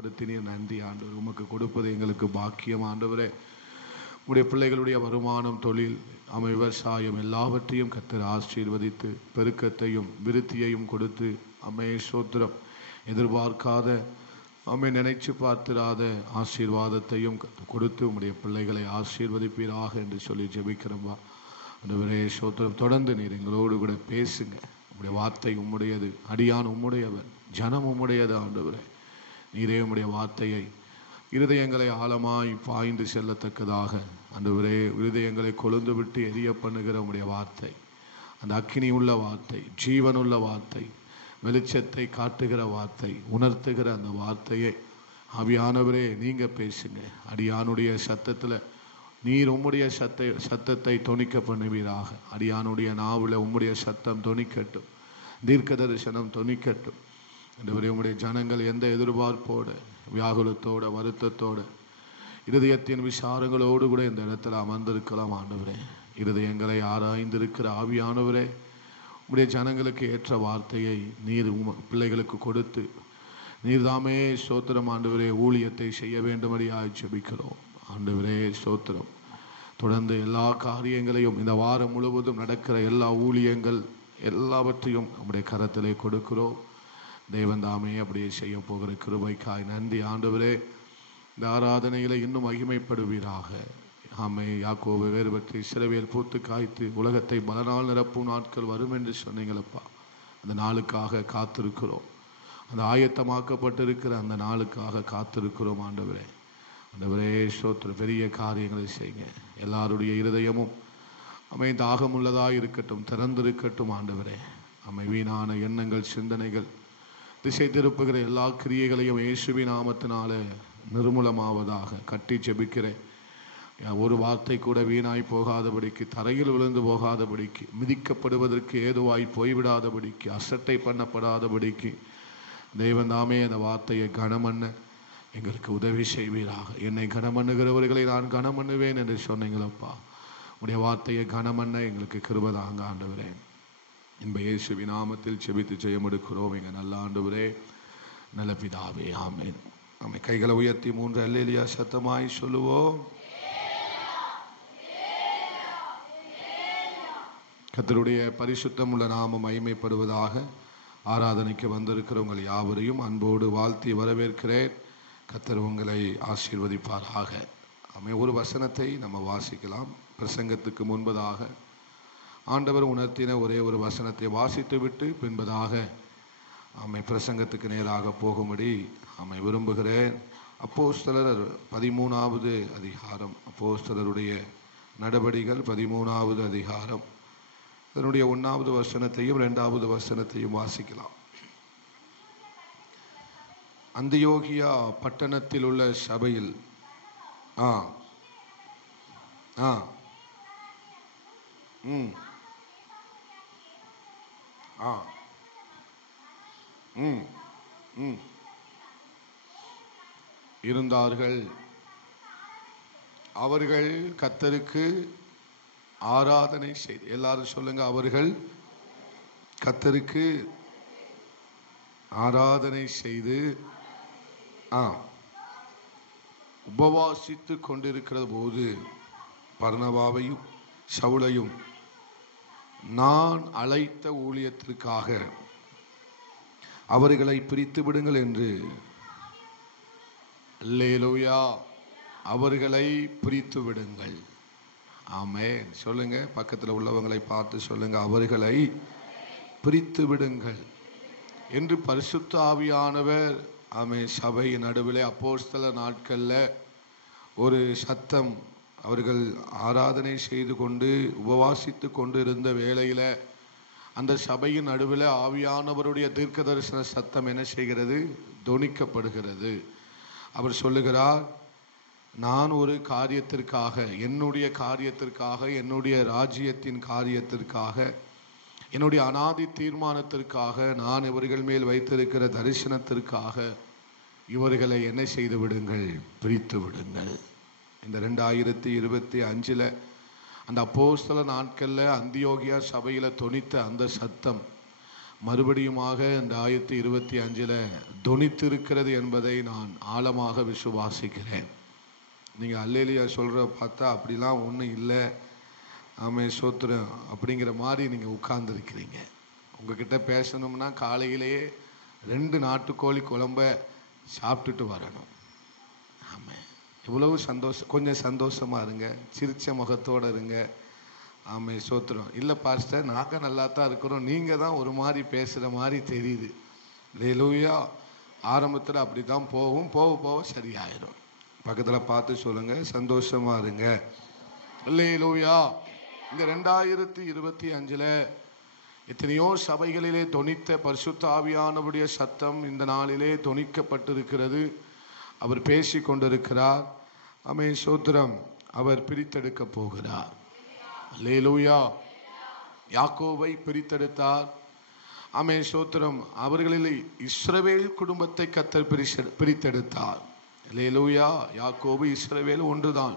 ஏற்படுத்தினீர். நன்றி ஆண்டவர். உமக்கு கொடுப்பது எங்களுக்கு பாக்கியம் ஆண்டவரே. உடைய பிள்ளைகளுடைய வருமானம், தொழில், விவசாயம் எல்லாவற்றையும் கர்த்தர் ஆசீர்வதித்து பெருக்கத்தையும் விருத்தியையும் கொடுத்து ஸ்தோத்திரம். எதிர்பார்க்காத நினைச்சு பார்த்திராத ஆசீர்வாதத்தையும் கொடுத்து உம்முடைய பிள்ளைகளை ஆசீர்வதிப்பீராக என்று சொல்லி ஜெபிக்கிறோம்பா. ஆண்டவரே ஸ்தோத்திரம். தொடர்ந்து நீர் எங்களோடு கூட பேசுங்க. உம்முடைய வார்த்தை உம்முடையது, அடியான் உம்முடையவர், ஜனம் உம்முடையது ஆண்டவரே. நீரே உம்முடைய வார்த்தையை இருதயங்களை ஆழமாய் பாய்ந்து செல்லத்தக்கதாக ஆண்டவரே, இருதயங்களை கொழுந்து விட்டு எரிய பண்ணுகிற உம்முடைய வார்த்தை, அந்த அக்கினி உள்ள வார்த்தை, ஜீவனுள்ள வார்த்தை, வெளிச்சத்தை காட்டுகிற வார்த்தை, உணர்த்துகிற அந்த வார்த்தையை ஆவியானவரே நீங்க பேசுங்க. அடியானுடைய சத்தத்தில் நீர் உம்முடைய சத்தத்தை தொனிக்க பண்ணுவீராக. அடியானுடைய நாவில் உம்முடைய சத்தம் தொனிக்கட்டும், தீர்க்க தரிசனம் தொனிக்கட்டும். ஆண்டவரே, உம்முடைய ஜனங்கள் எந்த எதிர்பார்ப்போடு, வியாகுலத்தோட, வருத்தத்தோட, இருதயத்தின் விசாரங்களோடு கூட இந்த இடத்துல அமர்ந்திருக்கலாம் ஆண்டவரே. இருதயங்களை ஆராய்ந்திருக்கிற ஆவியானவரே, உடைய ஜனங்களுக்கு ஏற்ற வார்த்தையை நீர் பிள்ளைகளுக்கு கொடுத்து நீர்தாமே ஸ்தோத்திரம் ஆண்டவரே ஊழியத்தை செய்ய வேண்டும்படியாய் ஜெபிக்கிறோம் ஆண்டவரே. ஸ்தோத்திரம். தொடர்ந்து எல்லா காரியங்களையும் இந்த வாரம் முழுவதும் நடக்கிற எல்லா ஊழியங்கள் எல்லாவற்றையும் நம்முடைய கரத்திலே கொடுக்கிறோம். தேவன் தாமே அப்படியே செய்ய போகிற கிருபைக்காய் நன்றி ஆண்டவரே. இந்த ஆராதனையில் இன்னும் மகிமைப்படுவீராக. யாக்கோபு வேறு பற்றி இஸ்ரவேல் பூத்து காய்த்து உலகத்தை பலனால் நிரப்பும் நாட்கள் வரும் என்று சொன்னீங்களப்பா. அந்த நாளுக்காக காத்திருக்கிறோம். அந்த ஆயத்தமாக்கப்பட்டிருக்கிற அந்த நாளுக்காக காத்திருக்கிறோம் ஆண்டவரே. ஆண்டவரே ஸ்தோத்திரம். பெரிய காரியங்களை செய்யுங்க. எல்லாருடைய இருதயமும் தாகமுள்ளதாக இருக்கட்டும், திறந்திருக்கட்டும் ஆண்டவரே. வீணான எண்ணங்கள், சிந்தனைகள், திசை திருப்புகிற எல்லா கிரியைகளையும் இயேசுவின் நாமத்தினால நிர்மூலமாவதாக கட்டி ஜெபிக்கிறேன். ஒரு வார்த்தை கூட வீணாய் போகாதபடிக்கு, தரையில் விழுந்து போகாதபடிக்கு, மிதிக்கப்படுவதற்கு ஏதுவாய் போய்விடாதபடிக்கு, அசட்டை பண்ணப்படாதபடிக்கு தேவன் தாமே அந்த வார்த்தையை கனமண்ண எங்களுக்கு உதவி செய்வீராக. என்னை கனமண்ணுகிறவர்களை நான் கனமண்ணுவேன் என்று சொன்னீங்களப்பா. உடைய வார்த்தையை கனமண்ண எங்களுக்கு கிருபை தாங்க ஆண்டவரே. இயேசுவின் நாமத்தில் செபித்து ஜெயம் எடுக்கிறோம் எங்கள் நல்ல ஆண்டவரே, நல்ல பிதாவே. ஆமென். நம்ம கைகளை உயர்த்தி 3 அல்லேலூயா சத்தமாய் சொல்லுவோம். கர்த்தருடைய பரிசுத்தம் உள்ள நாமம் மகிமைப்படுவதாக. ஆராதனைக்கு வந்திருக்கிறவங்கள் யாவரையும் அன்போடு வாழ்த்தி வரவேற்கிறேன். கர்த்தர் உங்களை ஆசீர்வதிப்பாராக. ஒரு வசனத்தை நம்ம வாசிக்கலாம். பிரசங்கத்துக்கு முன்பதாக ஆண்டவர் உணர்த்தின ஒரே ஒரு வசனத்தை வாசித்து விட்டு பின்பதாக பிரசங்கத்துக்கு நேராக போகும்படி விரும்புகிறேன். அப்போஸ்தலர் 13வது அதிகாரம், அப்போஸ்தலருடைய நடபடிகள் 13வது அதிகாரம், அதனுடைய 1வது வசனத்தையும் 2வது வசனத்தையும் வாசிக்கலாம். அந்தியோகியா பட்டணத்தில் உள்ள சபையில் இருந்தார்கள். அவர்கள் கர்த்தருக்கு ஆராதனை செய்து, எல்லாரும் சொல்லுங்க, அவர்கள் கர்த்தருக்கு ஆராதனை செய்து உபவாசித்து கொண்டிருக்கிற போது பர்னபாவையும் சவுலையும் நான் அழைத்த ஊழியத்திற்காக அவர்களை பிரித்து விடுங்கள் என்று, அல்லேலூயா, அவர்களை பிரித்து விடுங்கள். ஆமென். சொல்லுங்க, பக்கத்தில் உள்ளவங்களை பார்த்து சொல்லுங்க, அவர்களை பிரித்து விடுங்கள் என்று பரிசுத்த ஆவியானவர் சபையின் நடுவில் அப்போஸ்தலர் நாட்களில் ஒரு சத்தம். அவர்கள் ஆராதனை செய்து கொண்டு உபவாசித்து கொண்டு இருந்த வேளையில் அந்த சபையின் நடுவில் ஆவியானவருடைய தீர்க்க தரிசன சத்தம் என்ன செய்கிறது? தொனிக்கப்படுகிறது. அவர் சொல்லுகிறார், நான் ஒரு காரியத்திற்காக, என்னுடைய காரியத்திற்காக, என்னுடைய ராஜ்யத்தின் காரியத்திற்காக, என்னுடைய அனாதி தீர்மானத்திற்காக, நான் இவர்கள் மேல் வைத்திருக்கிற தரிசனத்திற்காக இவர்களை என்ன செய்து விடுங்கள்? பிரித்து விடுங்கள். இந்த 2025 அந்த அப்போஸ்தல நாட்களில் அந்தியோகியா சபையில் தொனித்த அந்த சத்தம் மறுபடியுமாக இந்த 2025 தொனித்திருக்கிறது என்பதை நான் ஆழமாக விசுவாசிக்கிறேன். நீங்கள் அல்லேலியா சொல்கிற பார்த்தா அப்படிலாம் ஒன்றும் இல்லை, ஆமே சோத்திரம் அப்படிங்கிற மாதிரி நீங்கள் உட்கார்ந்துருக்கிறீங்க. உங்ககிட்ட பேசணும்னா காலையிலேயே 2 நாட்டுக்கோழி குழம்ப சாப்பிட்டுட்டு வரணும். ஆமாம், எவ்வளவு சந்தோஷம். கொஞ்சம் சந்தோஷமாக இருங்க, சிரிச்ச முகத்தோடு இருங்க. ஆமே சோத்திரம். இல்லை பாஸ்டர், நாங்கள் நல்லா தான் இருக்கிறோம், நீங்கள் தான் ஒரு மாதிரி பேசுகிற மாதிரி தெரியுது. அல்லேலூயா. ஆரம்பத்தில் அப்படி தான் போகும், போக போக சரியாயிடும். பக்கத்தில் பார்த்து சொல்லுங்கள், சந்தோஷமாக இருங்க. அல்லேலூயா. இந்த 2025 எத்தனையோ சபைகளிலே தொனித்த பரிசுத்த ஆவியானவருடைய சத்தம் இந்த நாளிலே தொனிக்கப்பட்டிருக்கிறது. அவர் பேசி கொண்டிருக்கிறார். ஆமென் சோத்திரம். அவர் பிரித்தெடுக்க போகிறார். அல்லேலூயா. யாக்கோபை பிரித்தெடுத்தார். ஆமென் சோத்திரம். அவர்களில் இஸ்ரவேல் குடும்பத்தை கர்த்தர் பிரித்தெடுத்தார். அல்லேலூயா. யாக்கோபு இஸ்ரவேல் ஒன்றுதான்.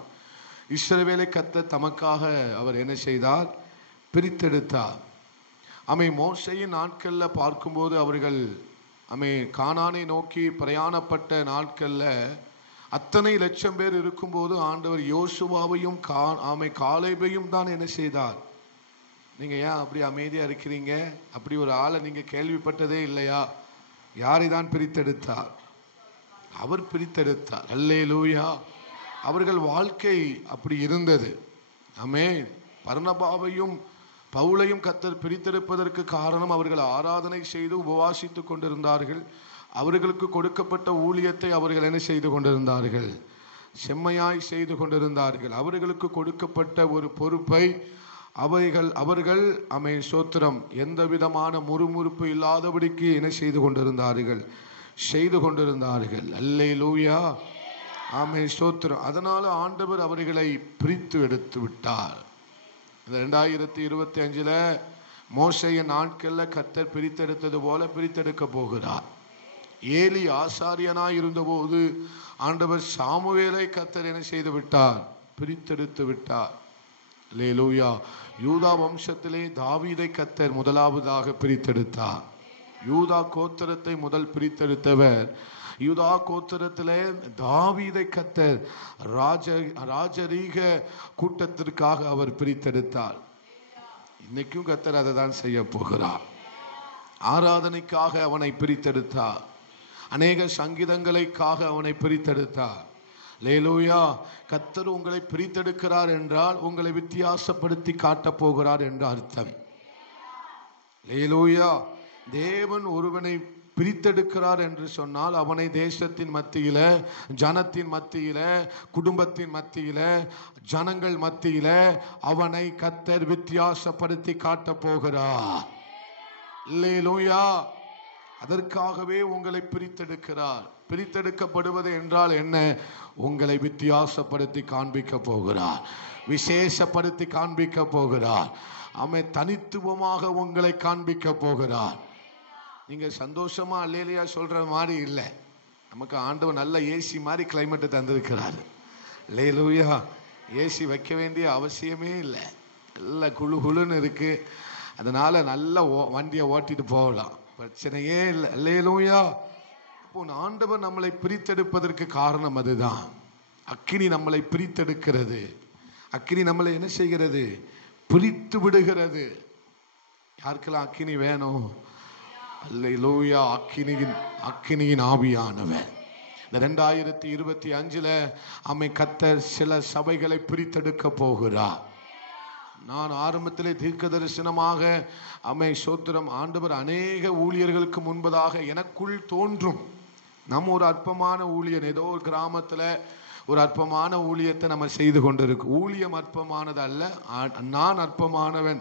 இஸ்ரவேலை கர்த்தர் தமக்காக அவர் என்ன செய்தார்? பிரித்தெடுத்தார். மோசேயின் நாட்களில் பார்க்கும்போது அவர்கள் கானானை நோக்கி பிரயாணப்பட்ட நாட்களில் அத்தனை லட்சம் பேர் இருக்கும்போது ஆண்டவர் யோசுவாவையும் காலேபையும் தான் என்ன செய்தார்? நீங்கள் ஏன் அப்படி அமைதியாக இருக்கிறீங்க? அப்படி ஒரு ஆளை நீங்கள் கேள்விப்பட்டதே இல்லையா? யாரை தான் பிரித்தெடுத்தார்? அவர் பிரித்தெடுத்தார். அல்லேலூயா. அவர்கள் வாழ்க்கை அப்படி இருந்தது. ஆமென். பர்னபாவையும் பவுலையும் கர்த்தர் பிரித்தெடுப்பதற்கு காரணம் அவர்கள் ஆராதனை செய்து உபவாசித்து கொண்டிருந்தார்கள். அவர்களுக்கு கொடுக்கப்பட்ட ஊழியத்தை அவர்கள் என்ன செய்து கொண்டிருந்தார்கள்? செம்மையாய் செய்து கொண்டிருந்தார்கள். அவர்களுக்கு கொடுக்கப்பட்ட ஒரு பொறுப்பை அவர்கள் ஆமென் சோத்திரம் எந்த விதமான முறுமுறுப்பு இல்லாதபடிக்கு என்ன செய்து கொண்டிருந்தார்கள். அல்லேலூயா. ஆமென் சோத்திரம். அதனால ஆண்டவர் அவர்களை பிரித்து எடுத்து விட்டார். 2025 மோசேயின் நாட்களில் கர்த்தர் பிரித்தெடுத்தது போல பிரித்தெடுக்க போகிறார். ஏலி ஆசாரியனாய் இருந்தபோது ஆண்டவர் சாமுவேலை கர்த்தர் என்ன செய்து விட்டார்? பிரித்தெடுத்து விட்டார். அல்லேலூயா. யூதா வம்சத்திலே தாவீதை கர்த்தர் முதலாவதாக பிரித்தெடுத்தார். யூதா கோத்திரத்தை முதல் பிரித்தெடுத்தவர். யூதா கோத்திரத்திலே தாவீதை கர்த்தர் ராஜரீக கூட்டத்திற்காக அவர் பிரித்தெடுத்தார். இன்னைக்கும் கர்த்தர் அதை தான் செய்ய போகிறார். ஆராதனைக்காக அவனை பிரித்தெடுத்தார். அநேக சங்கீதங்களுக்காக அவனை பிரித்தெடுத்தார். அல்லேலூயா. கர்த்தர் உங்களை பிரித்தெடுக்கிறார் என்றால் உங்களை வித்தியாசப்படுத்தி காட்டப் போகிறார் என்ற அர்த்தம். அல்லேலூயா. தேவன் ஒருவனை பிரித்தெடுக்கிறார் என்று சொன்னால் அவனை தேசத்தின் மத்தியில, ஜனத்தின் மத்தியில, குடும்பத்தின் மத்தியில, ஜனங்கள் மத்தியில அவனை கர்த்தர் வித்தியாசப்படுத்தி காட்டப் போகிறார். அல்லேலூயா. அதற்காகவே உங்களை பிரித்தெடுக்கிறார். பிரித்தெடுக்கப்படுவது என்றால் என்ன? உங்களை வித்தியாசப்படுத்தி காண்பிக்க போகிறார், விசேஷப்படுத்தி காண்பிக்க போகிறார். அவன் தனித்துவமாக உங்களை காண்பிக்க போகிறார். நீங்க சந்தோஷமா அல்லேலூயா சொல்ற மாதிரி இல்லை. நமக்கு ஆண்டவர் நல்ல ஏசி மாதிரி கிளைமேட்டை தந்திருக்கிறார். அல்லேலூயா. ஏசி வைக்க வேண்டிய அவசியமே இல்லை. நல்ல குழு குழுன்னு இருக்கு. அதனால நல்ல வண்டியை ஓட்டிட்டு போகலாம், பிரச்சனையே இல்லை. அல்லேலூயா. இப்போ ஆண்டவர் நம்மளை பிரித்தெடுப்பதற்கு காரணம் அதுதான். அக்கினி நம்மளை பிரித்தெடுக்கிறது. அக்கினி நம்மளை என்ன செய்கிறது? பிரித்து விடுகிறது. யாருக்கெல்லாம் அக்கினி வேணும்? அல்லேலூயா. அக்கினியின் ஆவியானவர் இந்த 2025 கர்த்தர் சில சபைகளை பிரித்தெடுக்க போகிறார். நான் ஆரம்பத்திலே தீர்க்க தரிசனமாக சோத்திரம் ஆண்டவர் அநேக ஊழியர்களுக்கு முன்பதாக எனக்குள் தோன்றும். நம்ம ஒரு அற்பமான ஊழியன், ஏதோ ஒரு கிராமத்தில் ஒரு அற்பமான ஊழியத்தை நம்ம செய்து கொண்டிருக்கு. ஊழியம் அற்பமானது அல்ல, நான் அற்பமானவன்,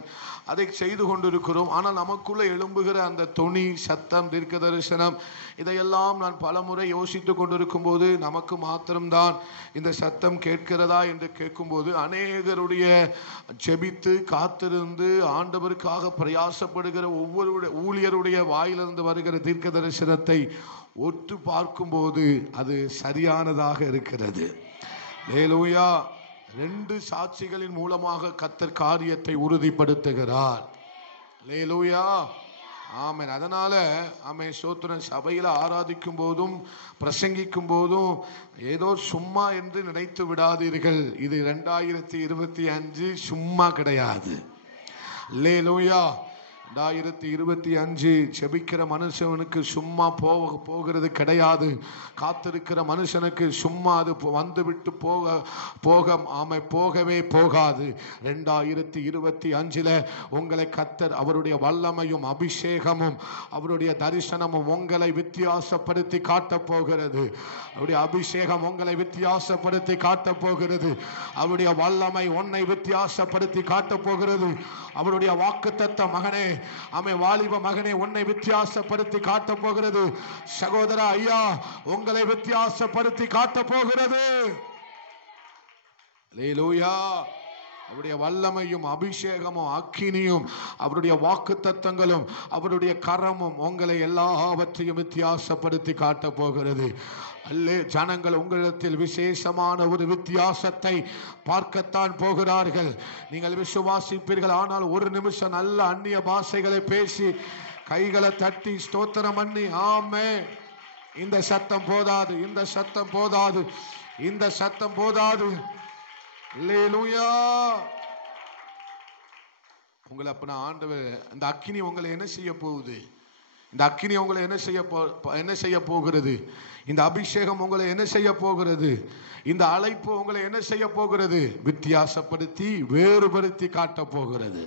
அதை செய்து கொண்டிருக்கிறோம். ஆனால் நமக்குள்ள எழும்புகிற அந்த தொனி, சத்தம், தீர்க்க தரிசனம், இதையெல்லாம் நான் பலமுறை யோசித்து கொண்டிருக்கும் போது நமக்கு மாத்திரம்தான் இந்த சத்தம் கேட்கிறதா என்று கேட்கும்போது அநேகருடைய ஜெபித்து காத்திருந்து ஆண்டவருக்காக பிரயாசப்படுகிற ஒவ்வொரு ஊழியருடைய வாயிலிருந்து வருகிற தீர்க்க தரிசனத்தை ஒட்டு பார்க்கும்போது அது சரியானதாக இருக்கிறது. அல்லேலூயா. 2 சாட்சிகளின் மூலமாக கர்த்தர் காரியத்தை உறுதிப்படுத்துகிறார். அல்லேலூயா. ஆமென். அதனால ஆமென் ஸ்தோத்திரம். சபையில் ஆராதிக்கும் போதும் பிரசங்கிக்கும் போதும் ஏதோ சும்மா என்று நினைத்து விடாதீர்கள். இது 2025 சும்மா கிடையாது. அல்லேலூயா. 2025 செபிக்கிற மனுஷனுக்கு சும்மா போகிறது கிடையாது. காத்திருக்கிற மனுஷனுக்கு சும்மா அது வந்துவிட்டு போகவே போகாது. 2025 உங்களை கர்த்தர் அவருடைய வல்லமையும் அபிஷேகமும் அவருடைய தரிசனமும் உங்களை வித்தியாசப்படுத்தி காட்டப் போகிறது. அவருடைய அபிஷேகம் உங்களை வித்தியாசப்படுத்தி காட்டப் போகிறது. அவருடைய வல்லமை உன்னை வித்தியாசப்படுத்தி காட்டப் போகிறது. அவருடைய வாக்குத்தத்த மகனே, ஆமென், வாலிப மகனே, உன்னை வித்தியாசப்படுத்தி காட்டப் போகிறது. சகோதரா, ஐயா, உங்களை வித்தியாசப்படுத்தி காட்டப் போகிறது. அல்லேலூயா. அவருடைய வல்லமையும் அபிஷேகமும் அக்கினியும் அவருடைய வாக்குத்தத்தங்களும் அவருடைய கரமும் உங்களை எல்லாவற்றையும் வித்தியாசப்படுத்தி காட்டப் போகிறது. அல்லே ஜனங்கள் உங்களிடத்தில் விசேஷமான ஒரு வித்தியாசத்தை பார்க்கத்தான் போகிறார்கள். நீங்கள் விசுவாசிப்பீர்கள். ஆனால் ஒரு நிமிஷம் நல்ல அந்நிய பாஷைகளை பேசி கைகளை தட்டி ஸ்தோத்திரம் பண்ணி ஆமென். இந்த சத்தம் போதாது, இந்த சத்தம் போதாது, இந்த சத்தம் போதாது. அல்லேலூயா. உங்களை அப்ப ஆண்டவர் அந்த அக்கினி உங்களை என்ன செய்ய போகுது? இந்த அக்கினி உங்களை என்ன செய்ய போகிறது? இந்த அபிஷேகம் உங்களை என்ன செய்ய போகிறது? இந்த அழைப்பு உங்களை என்ன செய்ய போகிறது? வித்தியாசப்படுத்தி வேறுபடுத்தி காட்ட போகிறது.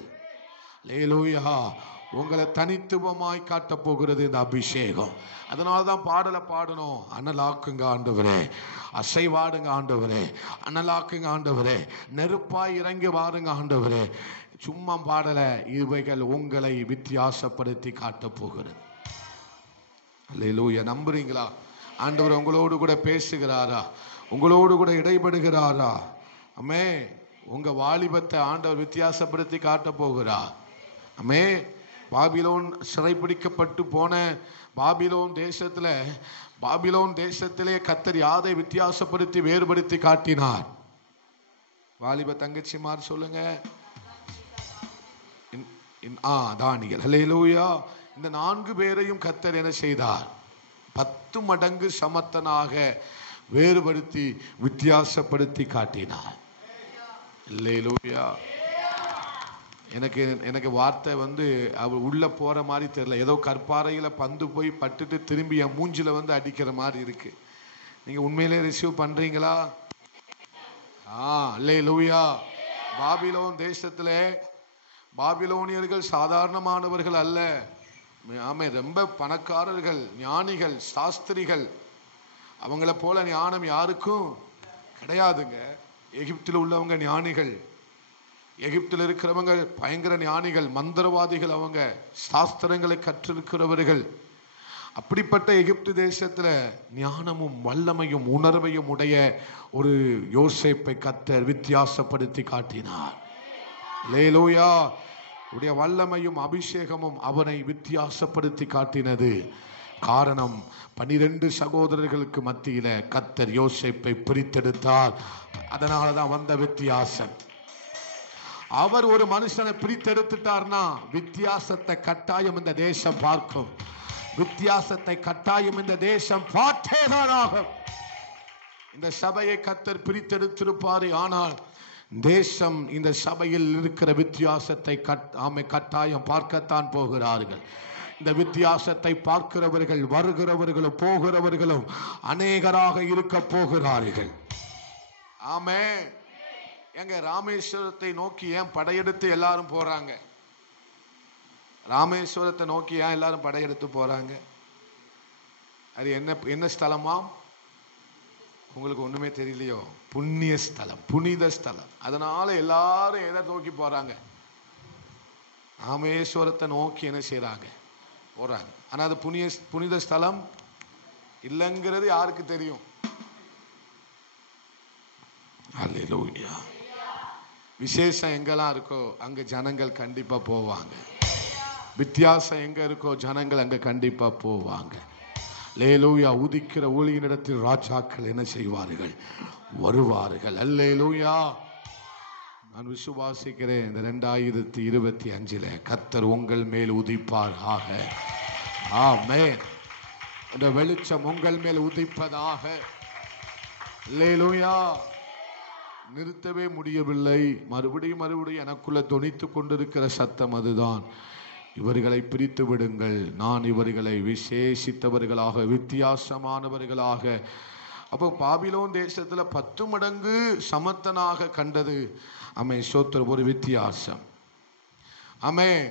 அல்லேலூயா. உங்களை தனித்துவமாய் காட்ட போகிறது இந்த அபிஷேகம். அதனால்தான் பாடலை பாடணும். அனலாக்குங்க ஆண்டவரே, அசைவாடுங்க ஆண்டவரே, அனலாக்குங்க ஆண்டவரே, நெருப்பாய் இறங்கி வாருங்க ஆண்டவரே. சும்மா பாடல, இவைகள் உங்களை வித்தியாசப்படுத்தி காட்ட போகிறது. அல்லேலூயா. நம்புறீங்களா? ஆண்டவர் உங்களோடு கூட பேசுகிறாரா? உங்களோடு கூட இடைபடுகிறாரா? அம்மே, உங்க வாலிபத்தை ஆண்டவர் வித்தியாசப்படுத்தி காட்ட போகிறா. அம்மே, பாபிலோன் சிறைப்பிடிக்கப்பட்டு போன பாபிலோன் தேசத்திலே கர்த்தர் யாரை வித்தியாசப்படுத்தி வேறுபடுத்தி காட்டினார்? வாலிப தங்கச்சிமார் சொல்லுங்க. தானியேல். அல்லேலூயா. இந்த 4 பேரையும் கர்த்தர் என்ன செய்தார்? 10 மடங்கு சமத்தனாக வேறுபடுத்தி வித்தியாசப்படுத்தி காட்டினார். அல்லேலூயா. எனக்கு வார்த்தை அவர் உள்ள போற மாதிரி தெரியல. ஏதோ கற்பாறையில பந்து போய் பட்டுட்டு திரும்பி என் மூஞ்சில அடிக்கிற மாதிரி இருக்கு. நீங்க உண்மையிலே ரிசீவ் பண்றீங்களா? அல்லேலூயா. பாபிலோன் தேசத்திலே பாபிலோனியர்கள் சாதாரணமானவர்கள் அல்ல. ஆமே, ரொம்ப பணக்காரர்கள், ஞானிகள், சாஸ்திரிகள். அவங்கள போல ஞானம் யாருக்கும் கிடையாதுங்க. எகிப்தில் உள்ளவங்க ஞானிகள். எகிப்தில் இருக்கிறவங்க பயங்கர ஞானிகள், மந்திரவாதிகள். அவங்க சாஸ்திரங்களை கற்றிருக்கிறவர்கள். அப்படிப்பட்ட எகிப்து தேசத்துல ஞானமும் வல்லமையும் உணர்வையும் உடைய ஒரு யோசேப்பை கர்த்தர் வித்தியாசப்படுத்தி காட்டினார். அல்லேலூயா. உடைய வல்லமையும் அபிஷேகமும் அவனை வித்தியாசப்படுத்தி காட்டினது. காரணம், 12 சகோதரர்களுக்கு மத்தியில கர்த்தர் யோசேப்பை பிரித்தெடுத்தார். அதனாலதான் வந்த வித்தியாசம். அவர் ஒரு மனுஷனை பிரித்தெடுத்துட்டார்னா வித்தியாசத்தை கட்டாயம் இந்த தேசம் பார்க்கும். வித்தியாசத்தை கட்டாயம் இந்த தேசம் பார்த்தேனாகும். இந்த சபையை கர்த்தர் பிரித்தெடுத்திருப்பாரு. ஆனால் தேசம் இந்த சபையில் இருக்கிற வித்தியாசத்தை கட்டாயம் பார்க்கத்தான் போகிறார்கள். இந்த வித்தியாசத்தை பார்க்கிறவர்கள் வருகிறவர்களும் போகிறவர்களும் அநேகராக இருக்க போகிறார்கள். ஆமென். எங்க ராமேஸ்வரத்தை நோக்கி ஏன் படையெடுத்து எல்லாரும் போறாங்க? ராமேஸ்வரத்தை நோக்கி ஏன் எல்லாரும் படையெடுத்து போறாங்க? அது என்ன ஸ்தலமாம்? உங்களுக்கு ஒண்ணுமே தெரியலையோ? புண்ணிய ஸ்தலம், புனித ஸ்தலம். அதனால எல்லாரும் எதை நோக்கி போறாங்க? ராமேஸ்வரத்தை நோக்கி என்ன செய்யறாங்க? போறாங்க. ஆனா அது புனித ஸ்தலம் இல்லைங்கிறது யாருக்கு தெரியும்? அல்லேலூயா. விசேஷம் எங்கெல்லாம் இருக்கோ அங்க ஜனங்கள் கண்டிப்பா போவாங்க. வித்தியாசம் எங்க இருக்கோ ஜனங்கள் அங்க கண்டிப்பா போவாங்க. அல்லேலூயா. உதிக்கிற ஒளியினிடத்தில் ராஜாக்கள் என்ன செய்வார்கள்? வருவார்கள். அல்லேலூயா. நான் விசுவாசிக்கிறேன் இந்த 2025 கர்த்தர் உங்கள் மேல் உதிப்பாராக. ஆமென். இந்த வெளிச்சம் உங்கள் மேல் உதிப்பதாக. அல்லேலூயா. நிறுத்தவே முடியவில்லை. மறுபடியும் எனக்குள்ள தொனித்து கொண்டிருக்கிற சத்தம் அதுதான், இவர்களை பிரித்து விடுங்கள், நான் இவர்களை விசேஷித்தவர்களாக வித்தியாசமானவர்களாக. அப்போ பாபிலோன் தேசத்துல 10 மடங்கு சமத்தனாக கண்டது ஆமென் ஸ்தோத்திரம் ஒரு வித்தியாசம். ஆமென்.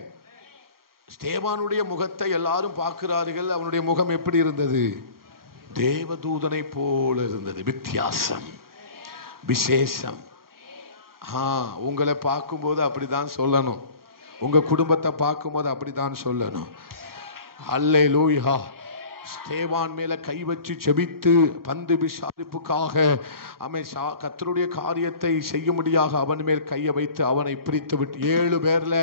ஸ்தேவானுடைய முகத்தை எல்லாரும் பார்க்கிறார்கள். அவனுடைய முகம் எப்படி இருந்தது? தேவதூதனை போல இருந்தது. வித்தியாசம், விசேஷம். உங்களை பார்க்கும்போது அப்படிதான் சொல்லணும். உங்க குடும்பத்தை பார்க்கும்போது அப்படிதான் சொல்லணும். அல்லேலூயா. ஸ்தேவான் மேல கை வச்சு செபித்து பந்து விசாரிப்புக்காக அவன் கர்த்தருடைய காரியத்தை செய்யும்படியாக அவன் மேல் கையை வைத்து அவனை பிரித்து விட்டு 7 பேர்ல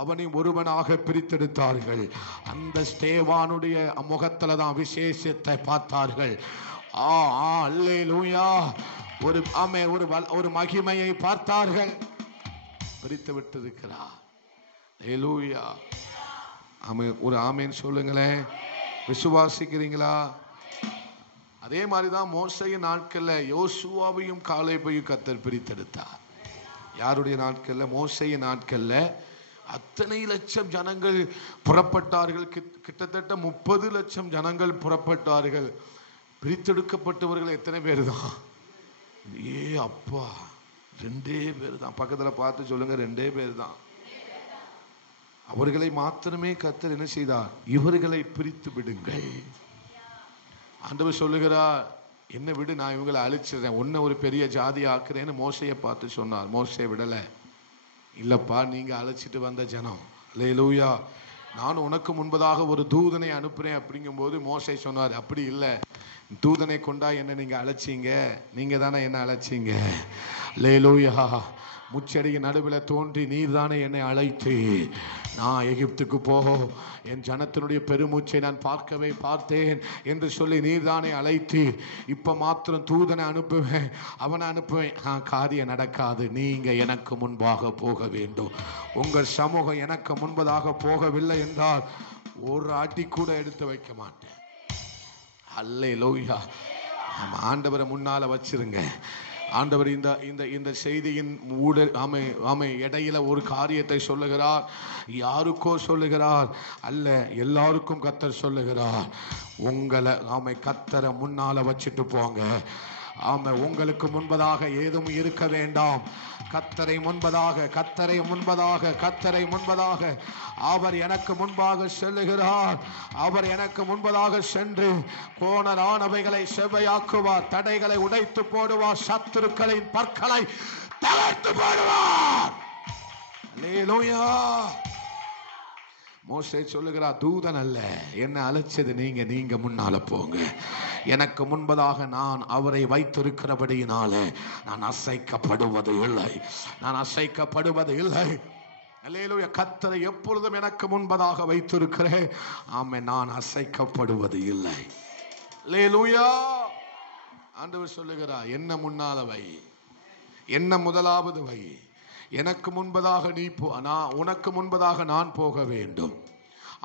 அவனை ஒருவனாக பிரித்தெடுத்தார்கள். அந்த ஸ்தேவானுடைய முகத்துல தான் விசேஷத்தை பார்த்தார்கள். அல்லேலூயா. ஒரு மகிமையை பார்த்தார்கள். பிரித்து விட்டிருக்கிறார். அல்லேலூயா. ஒரு ஆமென் சொல்லுங்களேன். விசுவாசிக்கிறீங்களா? அதே மாதிரிதான் மோசையின் நாட்கள்ல யோசுவாவையும் காலேபையும் கர்த்தர் பிரித்தெடுத்தார். யாருடைய நாட்கள்ல? மோசையின் நாட்கள்ல அத்தனை லட்சம் ஜனங்கள் புறப்பட்டார்கள். கிட்டத்தட்ட 30 லட்சம் ஜனங்கள் புறப்பட்டார்கள். பிரித்தெடுக்கப்பட்டவர்கள் எத்தனை பேர் தான்? அப்பா 2 பேர் தான். பக்கத்துல பார்த்து சொல்லுங்க, 2 பேர் தான். அவர்களை மாத்திரமே கர்த்தர் என்ன செய்தார்? இவர்களை பிரித்து விடுங்கள். ஆண்டவர் சொல்லுகிறார், என்ன விடு, நான் இவங்களை அழிச்சிடுறேன், உன்னை ஒரு பெரிய ஜாதி ஆக்குறேன்னு மோசையை பார்த்து சொன்னார். மோசையை விடலை. இல்லப்பா, நீங்க அழைச்சிட்டு வந்த ஜனம். அல்லேலூயா. நான் உனக்கு முன்பதாக ஒரு தூதனை அனுப்புறேன் அப்படிங்கும்போது மோசை சொன்னார், அப்படி இல்லை, தூதனை கொண்டா என்ன நீங்க அழைச்சிங்க, நீங்க தானே என்ன அழைச்சிங்க. அல்லேலூயா. முச்செடியின் நடுவில் தோன்றி நீர் தானே என்னை அழைத்து நான் எகிப்துக்கு போக என் ஜனத்தினுடைய பெருமூச்சை நான் பார்க்கவே பார்த்தேன் என்று சொல்லி நீர் தானே அழைத்து இப்ப மாத்திரம் தூதனை அனுப்புவேன், அவனை அனுப்புவேன். காரியம் நடக்காது. நீங்க எனக்கு முன்பாக போக வேண்டும். உங்கள் சமூகம் எனக்கு முன்பதாக போகவில்லை என்றால் ஒரு அடி கூட எடுத்து வைக்க மாட்டேன். அல்லேலூயா. ஆண்டவரை முன்னால வச்சிருங்க. ஆண்டவர் இந்த செய்தியின் இடையில ஒரு காரியத்தை சொல்லுகிறார். யாருக்கோ சொல்லுகிறார் அல்ல, எல்லாருக்கும் கர்த்தர் சொல்லுகிறார். உங்களை கர்த்தரை முன்னால வச்சுட்டு போங்க. உங்களுக்கு முன்பதாக ஏதும் இருக்க வேண்டாம். கர்த்தரை முன்பதாக அவர் எனக்கு முன்பாக செல்லுகிறார். அவர் எனக்கு முன்பதாக சென்று கோணலானவைகளை செவ்வையாக்குவார், தடைகளை உடைத்து போடுவார், சத்துருக்களின் பற்களை தகர்த்து போடுவார். அல்லேலூயா. மோசே சொல்லுகிறார், தூதன் அல்ல, என்ன அழைச்சது நீங்க முன்னால போங்க. எனக்கு முன்பதாக நான் அவரை வைத்திருக்கிறபடியினாலே நான் அசைக்கப்படுவது இல்லை. அல்லேலூயா. கர்த்தரை எப்பொழுதும் எனக்கு முன்பதாக வைத்திருக்கிறேன். நான் அசைக்கப்படுவது இல்லை. அல்லேலூயா. ஆண்டவர் சொல்லுகிறார், என்ன முன்னால வை, என்ன முதலாவது வை. எனக்கு முன்பதாக நீ உனக்கு முன்பதாக நான் போக வேண்டும்.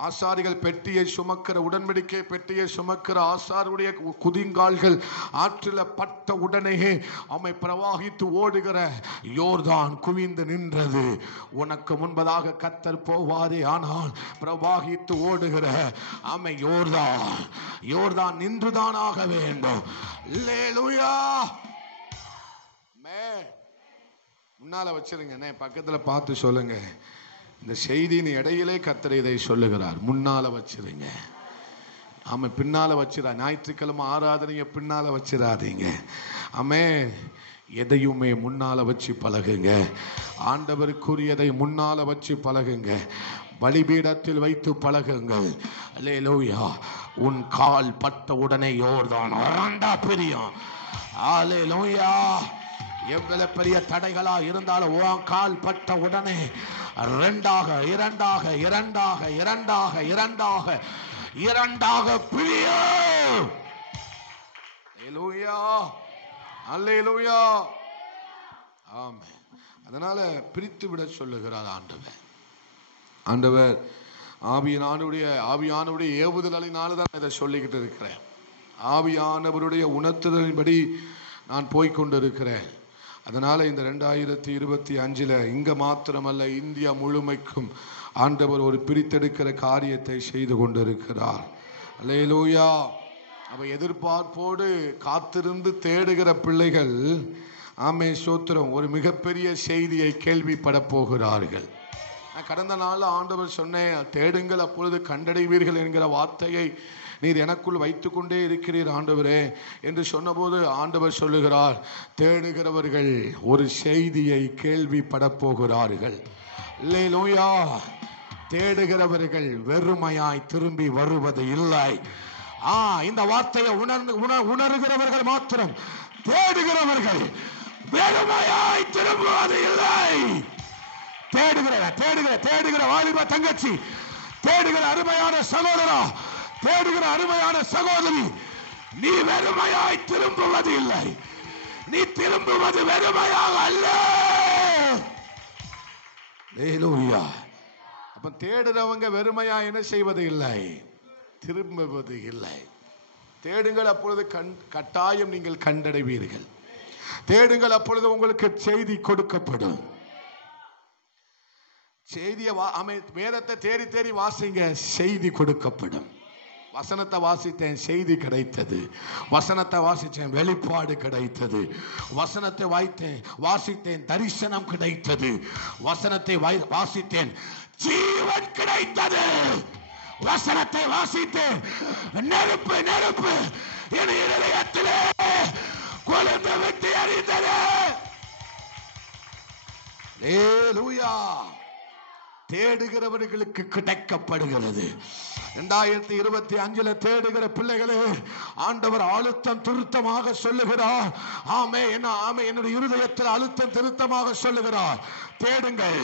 ஆசாரிகள் பெட்டியை சுமக்கிற, உடன்படிக்கை பெட்டியை சுமக்கிற ஆசாருடைய குதிங்கால்கள் ஆற்றில பட்ட உடனே பிரவாகித்து ஓடுகிற யோர்தான் குவிந்து நின்றது. உனக்கு முன்பதாக கர்த்தர் போவாரே, ஆனால் பிரவாகித்து ஓடுகிற யோர்தான் நின்றுதான் ஆக வேண்டும். அல்லேலூயா. முன்னால வச்சிருங்க, பக்கத்துல பார்த்து சொல்லுங்க. இந்த செய்தியின் இடையிலே கர்த்தர் இதை சொல்லுகிறார். முன்னால வச்சிருங்க. பின்னால வச்சிரா. ஞாயிற்றுக்கிழமை ஆராதனையை பின்னால வச்சிடாதீங்க. எதையுமே முன்னால வச்சு பழகுங்க. ஆண்டவருக்குரியதை முன்னால வச்சு பழகுங்க. பலிபீடத்தில் வைத்து பழகுங்கள். அல்லேலூயா. உன் கால் பட்ட உடனே யோர்தான் பிரியும். அல்லேலூயா. எவ்வளவு பெரிய தடைகளா இருந்தாலும் உன் கால் பட்ட உடனே இரண்டாக பிரியும். அல்லேலூயா. அல்லேலூயா. ஆமென். அதனால பிரித்து விட சொல்லுகிறார் ஆண்டவர். ஆண்டவர் ஆவியானவருடைய ஏவுதலினால தான் இதை சொல்லிக்கிட்டு இருக்கிறேன். ஆவியானவருடைய உணர்த்துதலின்படி நான் போய்கொண்டிருக்கிறேன். அதனால இந்த 2025 இங்க மாத்திரமல்ல, இந்தியா முழுமைக்கும் ஆண்டவர் ஒரு பிரித்தெடுக்கிற காரியத்தை செய்து கொண்டிருக்கிறார். அல்லேலூயா. அவ எதிர்பார்ப்போடு காத்திருந்து தேடுகிற பிள்ளைகள், ஆமே ஸ்தோத்திரம், ஒரு மிகப்பெரிய செய்தியை கேள்விப்பட போகிறார்கள். நான் கடந்த நாள் ஆண்டவர் சொன்னேன், தேடுங்கள் அப்பொழுது கண்டடைவீர்கள் என்கிற வார்த்தையை நீர் எனக்குள் வைத்துக் கொண்டே இருக்கிறீர் ஆண்டவரே என்று சொன்னபோது ஆண்டவர் சொல்லுகிறார், தேடுகிறவர்கள் ஒரு செய்தியை கேள்விப்பட போகிறார்கள். அல்லேலூயா. தேடுகிறவர்கள் வெறுமையாய் திரும்பி வருவது இல்லை. இந்த வார்த்தையை உணர்கிறவர்கள் மாத்திரம், தேடுகிறவர்கள் வெறுமையாய் திரும்புவது இல்லை. தேடுகிற வாலிப தங்கச்சி, தேடுகிற அருமையான சகோதரா, தேடுகிற அருமையான சகோதரி, நீ வெறுமையாய் திரும்புவது இல்லை. நீ திரும்புவது வெறுமையாக அல்ல. அல்லேலூயா. அப்ப தேடுறவங்க வெறுமையா என்ன செய்வது இல்லை, திரும்புவது இல்லை. தேடுங்கள் அப்பொழுது கட்டாயம் நீங்கள் கண்டடைவீர்கள். தேடுங்கள் அப்பொழுது உங்களுக்கு செய்தி கொடுக்கப்படும். செய்தியை வேதத்தை தேடி தேடி வாசிங்க, செய்தி கொடுக்கப்படும். வசனத்தை வாசித்தேன், செய்தி கிடைத்தது. வசனத்தை வாசித்தேன், வெளிப்பாடு கிடைத்தது. வசனத்தை வாசித்தேன், தரிசனம் கிடைத்தது. வசனத்தை வாசித்தேன், ஜீவன் கிடைத்தது. வசனத்தை வாசித்தேன், நெருப்பு என் இதயத்திலே கொழுந்து விட்டு எரிந்தது. அல்லேலூயா. தேடுகிறவர்களுக்கு கிடைக்கப்படுகிறது. 2025 தேடுகிற பிள்ளைகளே, ஆண்டவர் அழுத்தம் திருத்தமாக சொல்லுகிறார். ஆமே, என்னுடைய இருதயத்தில் அழுத்தம் திருத்தமாக சொல்லுகிறார். தேடுங்கள்.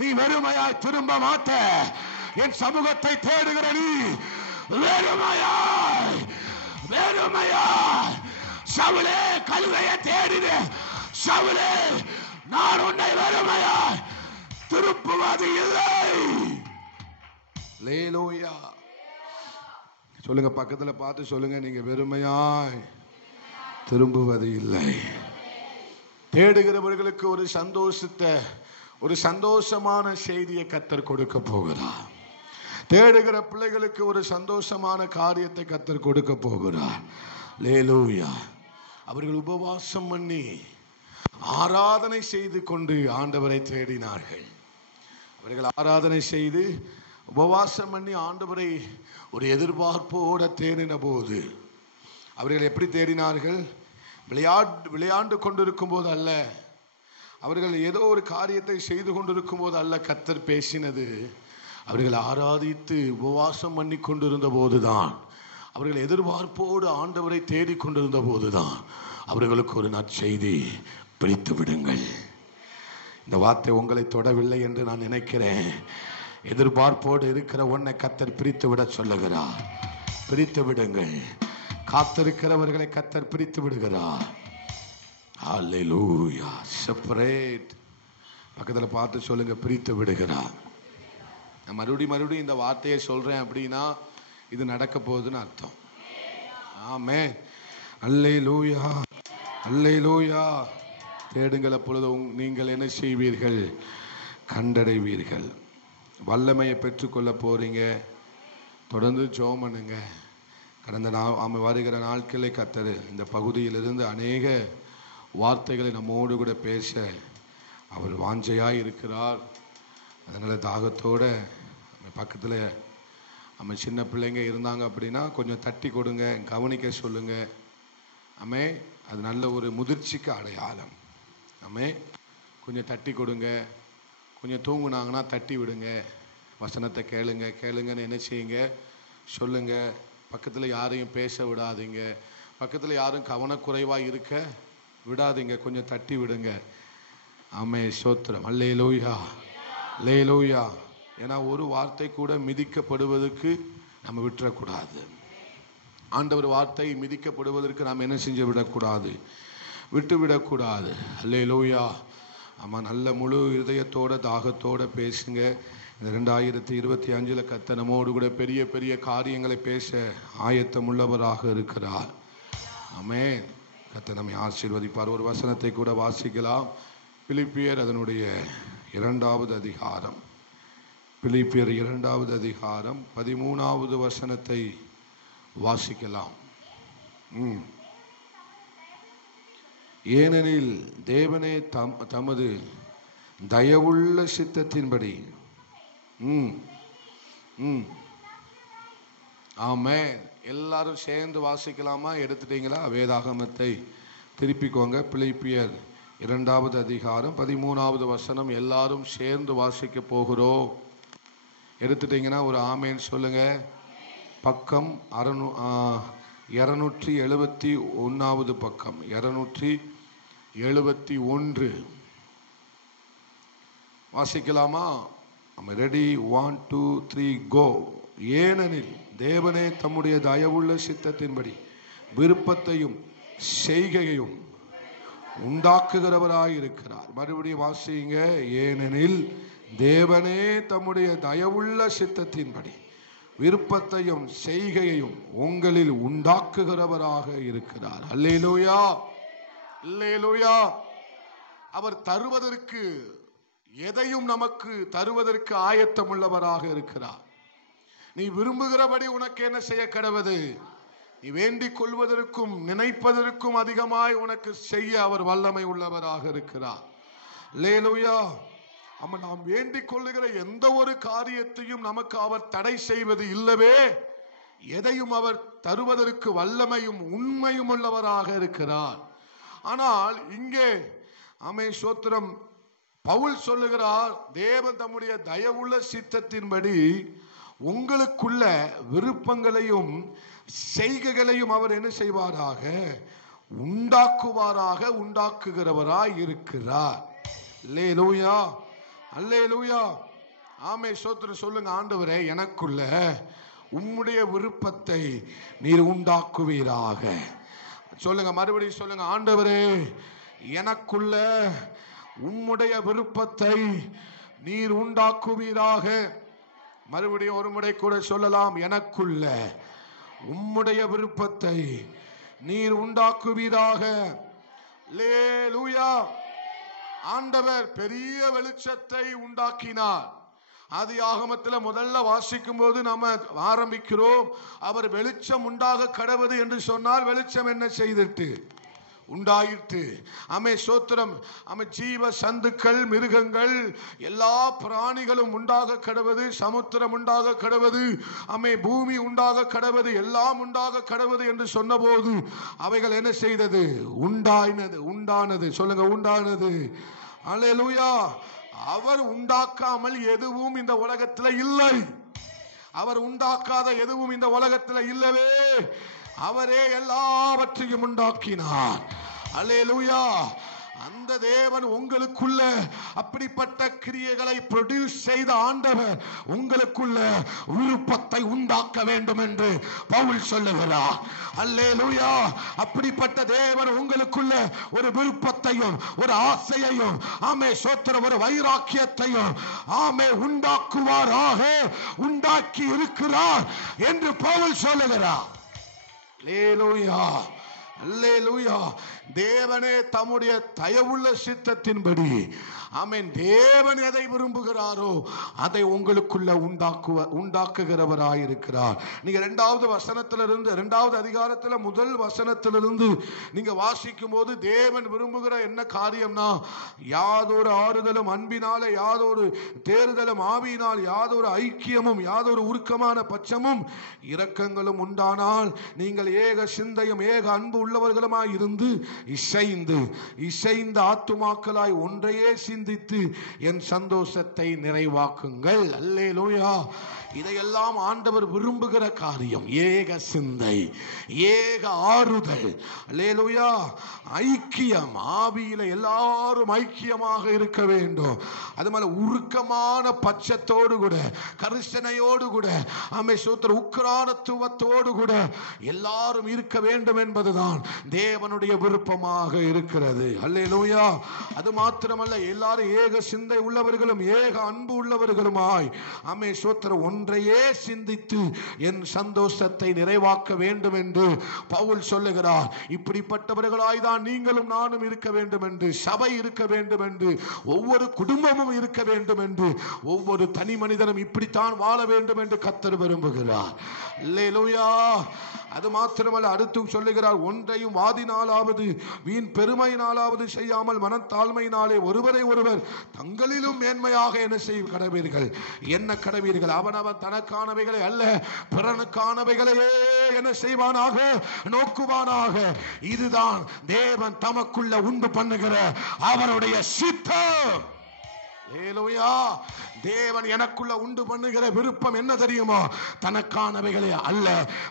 நீ வெறுமையாய் திரும்ப மாட்ட. என் சமூகத்தை தேடுகிற நீ வெறுமையாய் சவுலே கழுதையை தேடின சவுலே, நான் உன்னை வெறுமையாய் திருப்புவது இல்லை. அல்லேலூயா. சொல்லுங்க, பக்கத்துல பார்த்து சொல்லுங்க, நீங்க வெறுமையாய் திரும்புவது இல்லை. தேடுகிறவர்களுக்கு ஒரு சந்தோஷமான செய்தியை கர்த்தர் கொடுக்க போகிறார். தேடுகிற பிள்ளைகளுக்கு ஒரு சந்தோஷமான காரியத்தை கர்த்தர் கொடுக்க போகிறார். அல்லேலூயா. அவர்கள் உபவாசம் பண்ணி ஆராதனை செய்து கொண்டு ஆண்டவரை தேடினார்கள். அவர்கள் ஆராதனை செய்து உபவாசம் பண்ணி ஆண்டவரை ஒரு எதிர்பார்ப்போடு தேடின போது, அவர்கள் எப்படி தேடினார்கள்? விளையாண்டு கொண்டிருக்கும் போது அல்ல, அவர்கள் ஏதோ ஒரு காரியத்தை செய்து கொண்டிருக்கும் போது அல்ல கர்த்தர் பேசினது. அவர்கள் ஆராதித்து உபவாசம் பண்ணி கொண்டிருந்த போதுதான், அவர்கள் எதிர்பார்ப்போடு ஆண்டவரை தேடிக்கொண்டிருந்த போதுதான் அவர்களுக்கு ஒரு நற்செய்தி, பிரித்து விடுங்கள். இந்த வார்த்தை உங்களை தொடவில்லை என்று நான் நினைக்கிறேன். எதிர்பார்ப்போடு இருக்கிற ஒன்றை கர்த்தர் பிரித்து விட சொல்லுகிறார். பிரித்து விடுங்கள். காத்திருக்கிறவர்களை கர்த்தர் பிரித்து விடுகிறார். ஹல்லேலூயா. செப்பரேட். பக்கத்தில் பார்த்து சொல்லுங்க, பிரித்து விடுகிறார். நான் மறுபடியும் இந்த வார்த்தையை சொல்றேன் அப்படின்னா இது நடக்க போகுதுன்னு அர்த்தம். ஆமென். அல்லேலூயா. அல்லேலூயா. தேடுங்கள் அப்பொழுது நீங்கள் என்ன செய்வீர்கள்? கண்டடைவீர்கள். வல்லமையை பெற்றுக்கொள்ள போறீங்க. தொடர்ந்து ஜெபம் பண்ணுங்க. கடந்த வருகிற நாட்களை கர்த்தர் இந்த பகுதியிலிருந்து அநேக வார்த்தைகளை நம்மோடு கூட பேச அவர் வாஞ்சையாக இருக்கிறார். அதனால் தாகத்தோடு பக்கத்தில் நம்ம சின்ன பிள்ளைங்க இருந்தாங்க அப்படின்னா கொஞ்சம் தட்டி கொடுங்க, கவனிக்க சொல்லுங்க. ஆமே, அது நல்ல ஒரு முதிர்ச்சிக்கு அடையாளம். ஆமே, கொஞ்சம் தட்டி கொடுங்க. கொஞ்சம் தூங்குனாங்கன்னா தட்டி விடுங்க. வசனத்தை கேளுங்கன்னு என்ன செய்யுங்க, சொல்லுங்க. பக்கத்தில் யாரையும் பேச விடாதீங்க. பக்கத்தில் யாரும் கவனக்குறைவாக இருக்க விடாதீங்க. கொஞ்சம் தட்டி விடுங்க. ஆமே, ஸ்தோத்திரம். அல்லேலூயா. அல்லேலூயா. ஏன்னா ஒரு வார்த்தை கூட மிதிக்கப்படுவதற்கு நம்ம விட்டுறக்கூடாது. ஆண்டவர் வார்த்தை மிதிக்கப்படுவதற்கு நாம் என்ன செஞ்சு விடக்கூடாது, விட்டுவிடக்கூடாது. அல்லேலூயா. ஆமாம், நல்ல முழு இதயத்தோட தாகத்தோட பேசுங்க. இந்த 2025 கர்த்தர் நம்மோடு கூட பெரிய பெரிய காரியங்களை பேச ஆயத்தம் உள்ளவராக இருக்கிறார். ஆமென். கர்த்தர் நம்மை ஆசீர்வதிப்பார். ஒரு வசனத்தை கூட வாசிக்கலாம். பிலிப்பியர் அதனுடைய 2வது அதிகாரம், பிலிப்பியர் 2வது அதிகாரம் 13வது வசனத்தை வாசிக்கலாம். ஏனெனில் தேவனே தமது தயவுள்ள சித்தத்தின்படி ஆமென். எல்லாரும் சேர்ந்து வாசிக்கலாமா? எடுத்துட்டீங்களா? வேதாகமத்தை திருப்பிக்கோங்க. பிலிப்பியர் 2வது அதிகாரம் 13வது வசனம் எல்லாரும் சேர்ந்து வாசிக்க போகிறோம். எடுத்துட்டீங்கன்னா ஒரு ஆமேன் சொல்லுங்க. பக்கம் 271வது பக்கம், 271 வாசிக்கலாமா? ரெடி? 1 2 3 கோ. ஏனெனில் தேவனே தம்முடைய தயவுள்ள சித்தத்தின்படி விருப்பத்தையும் செய்கையையும் உண்டாக்குகிறவராயிருக்கிறார். மறுபடியும் வாசிங்க. ஏனெனில் தேவனே தம்முடைய தயவுள்ள சித்தத்தின்படி விருப்பத்தையும் செய்கையையும் உங்களில் உண்டாக்குகிறவராக இருக்கிறார். அல்லேலூயா, அல்லேலூயா. அவர் தருவதற்கு, எதையும் நமக்கு தருவதற்கு ஆயத்தம் உள்ளவராக இருக்கிறார். நீ விரும்புகிறபடி உனக்கு என்ன செய்ய கடவது? நீ வேண்டிக் கொள்வதற்கும் நினைப்பதற்கும் அதிகமாய் உனக்கு செய்ய அவர் வல்லமை உள்ளவராக இருக்கிறார். அல்லேலூயா. நாம் வேண்டிக் கொள்ளுகிற எந்த ஒரு காரியத்தையும் நமக்கு அவர் தடை செய்வது இல்லவே. எதையும் அவர் தருவதற்கு வல்லமையும் உண்மையும் உள்ளவராக இருக்கிறார். ஆனால் இங்கே சோத்திரம் பவுல் சொல்லுகிறார், தேவன் தம்முடைய தயவுள்ள சித்தத்தின்படி உங்களுக்குள்ள விருப்பங்களையும் செய்கைகளையும் அவர் என்ன செய்வாராக? உண்டாக்குவாராக, உண்டாக்குகிறவராய் இருக்கிறார். அல்லேலூயா, அல்லேலூயா. ஆமே சோத்திரம் சொல்லுங்க. ஆண்டவரே, எனக்குள்ள உம்முடைய விருப்பத்தை நீர் உண்டாக்குவீராக. சொல்லுங்க, மறுபடியும் சொல்லுங்க. ஆண்டவரே, எனக்குள்ள உம்முடைய விருப்பத்தை நீர் உண்டாக்குவீராக. மறுபடியும் ஒரு முறை கூட சொல்லலாம். எனக்குள்ள உம்முடைய விருப்பத்தை நீர் உண்டாக்குவீராக. அல்லேலூயா. ஆண்டவர் பெரிய வெளிச்சத்தை உண்டாக்கினார். ஆதியாகமத்தில் முதல்ல வாசிக்கும் போது நாம ஆரம்பிக்கிறோம், அவர் வெளிச்சம் உண்டாக கடவது என்று சொன்னார். வெளிச்சம் என்ன செய்திட்டு? உண்டாயிற்று. ஆமே சோத்திரம். ஆமே ஜீவ சந்துக்கள், மிருகங்கள், எல்லா பிராணிகளும் உண்டாக கடவது, சமுத்திரம் உண்டாக கடவது, ஆமே பூமி உண்டாக கடவது, எல்லாம் உண்டாக கடவது என்று சொன்னபோது அவைகள் என்ன செய்தது? உண்டானது. சொல்லுங்க, உண்டானது. அல்லேலூயா. அவர் உண்டாக்காமல் எதுவும் இந்த உலகத்தில் இல்லை. அவர் உண்டாக்காத எதுவும் இந்த உலகத்தில் இல்லவே. அவரே எல்லாவற்றையும் உண்டாக்கினார். அல்லேலூயா. அந்த தேவன் உங்களுக்குள்ள அப்படிப்பட்ட கிரியைகளை ப்ரொடியூஸ் செய்த ஆண்டவர் உங்களுக்குள்ள விருப்பத்தை உண்டாக்க வேண்டும் என்று பவுல் சொல்லுகிறார். அல்லேலூயா. அப்படிப்பட்ட தேவன் உங்களுக்குள்ள ஒரு விருப்பத்தையும் ஒரு ஆசையையும், ஆமே சோத்திரம், ஒரு வைராக்கியத்தையும் ஆமே உண்டாக்குவாராக, உண்டாக்கி இருக்கிறார் என்று பவுல் சொல்லுகிறார். அல்லேலூயா, அல்லேலூயா. தேவனே தம்முடைய தயவுள்ள சித்தத்தின்படி, ஆமென், தேவன் எதை விரும்புகிறாரோ அதை உங்களுக்குள்ள உண்டாக்குகிறவராயிருக்கிறார். நீங்க 2வது வசனத்திலிருந்து, 2வது அதிகாரத்தில் முதல் வசனத்திலிருந்து நீங்க வாசிக்கும் போது தேவன் விரும்புகிற என்ன காரியம்னா, யாதொரு ஆறுதலும் அன்பினாலே, யாதொரு தேறுதலும் ஆவியினால், யாதொரு ஐக்கியமும், யாதொரு உருக்கமான பட்சமும் இரக்கங்களும் உண்டானால் நீங்கள் ஏக சிந்தையும் ஏக அன்பு உள்ளவர்களுமாய் இருந்து இசைந்த ஆத்துமாக்களாய் ஒன்றையே சிந்தித்து என் சந்தோஷத்தை நிறைவாக்குங்கள். அல்லேலூயா. இதையெல்லாம் ஆண்டவர் விரும்புகிற காரியம். ஏக சிந்தை, ஏக ஆறுதல். அல்லேலூயா. ஐக்கியம், ஆவியில எல்லாரும் ஐக்கியமாக இருக்க வேண்டும். அது மேல உருக்கமான பட்சத்தோடு கூட, கரிசனையோடு கூட, ஆமே சோத்திர உக்கிரானத்துவத்தோடு கூட எல்லாரும் இருக்க வேண்டும் என்பதுதான் அதுதான் தேவனுடைய விருப்பமாக இருக்கிறது. அல்லேலூயா. அது மாத்திரமல்ல, எல்லாரும் ஏக சிந்தை உள்ளவர்களும் ஏக அன்பு உள்ளவர்களுமாய் ஆமே ஸ்தோத்திரம் ஒன்றையே சிந்தித்து என் சந்தோஷத்தை நிறைவாக்க வேண்டும் என்று பவுல் சொல்லுகிறார். இப்படிப்பட்டவர்களாய் தான் நீங்களும் நானும் இருக்க வேண்டும் என்று, சபை இருக்க வேண்டும் என்று, ஒவ்வொரு குடும்பமும் இருக்க வேண்டும் என்று, ஒவ்வொரு தனி மனிதனும் இப்படித்தான் வாழ வேண்டும் என்று கர்த்தர் விரும்புகிறார். அல்லேலூயா. அது மாத்திரமல்ல, அடுத்தும் சொல்லுகிறார், ஒன்றையும் வாதினாலாவது வீண் பெருமையினாலாவது செய்யாமல் மனத்தாழ்மையினாலே ஒருவரை ஒருவர் தங்களிலும் மேன்மையாக என்ன செய்ய கடவீர்கள், என்ன கடவீர்கள். அவனவன் தனக்கானவைகளை அல்ல பிறனுக்கானவைகளையே என்ன செய்வானாக, நோக்குவானாக. இதுதான் தேவன் தமக்குள்ள உண்டு பண்ணுகிற அவருடைய சித்தம். அல்லேலூயா. தேவன் எனக்குள்ள உண்டு பண்ணுகிற விருப்பம் என்ன தெரியுமா? தனக்கானவைகளே அல்ல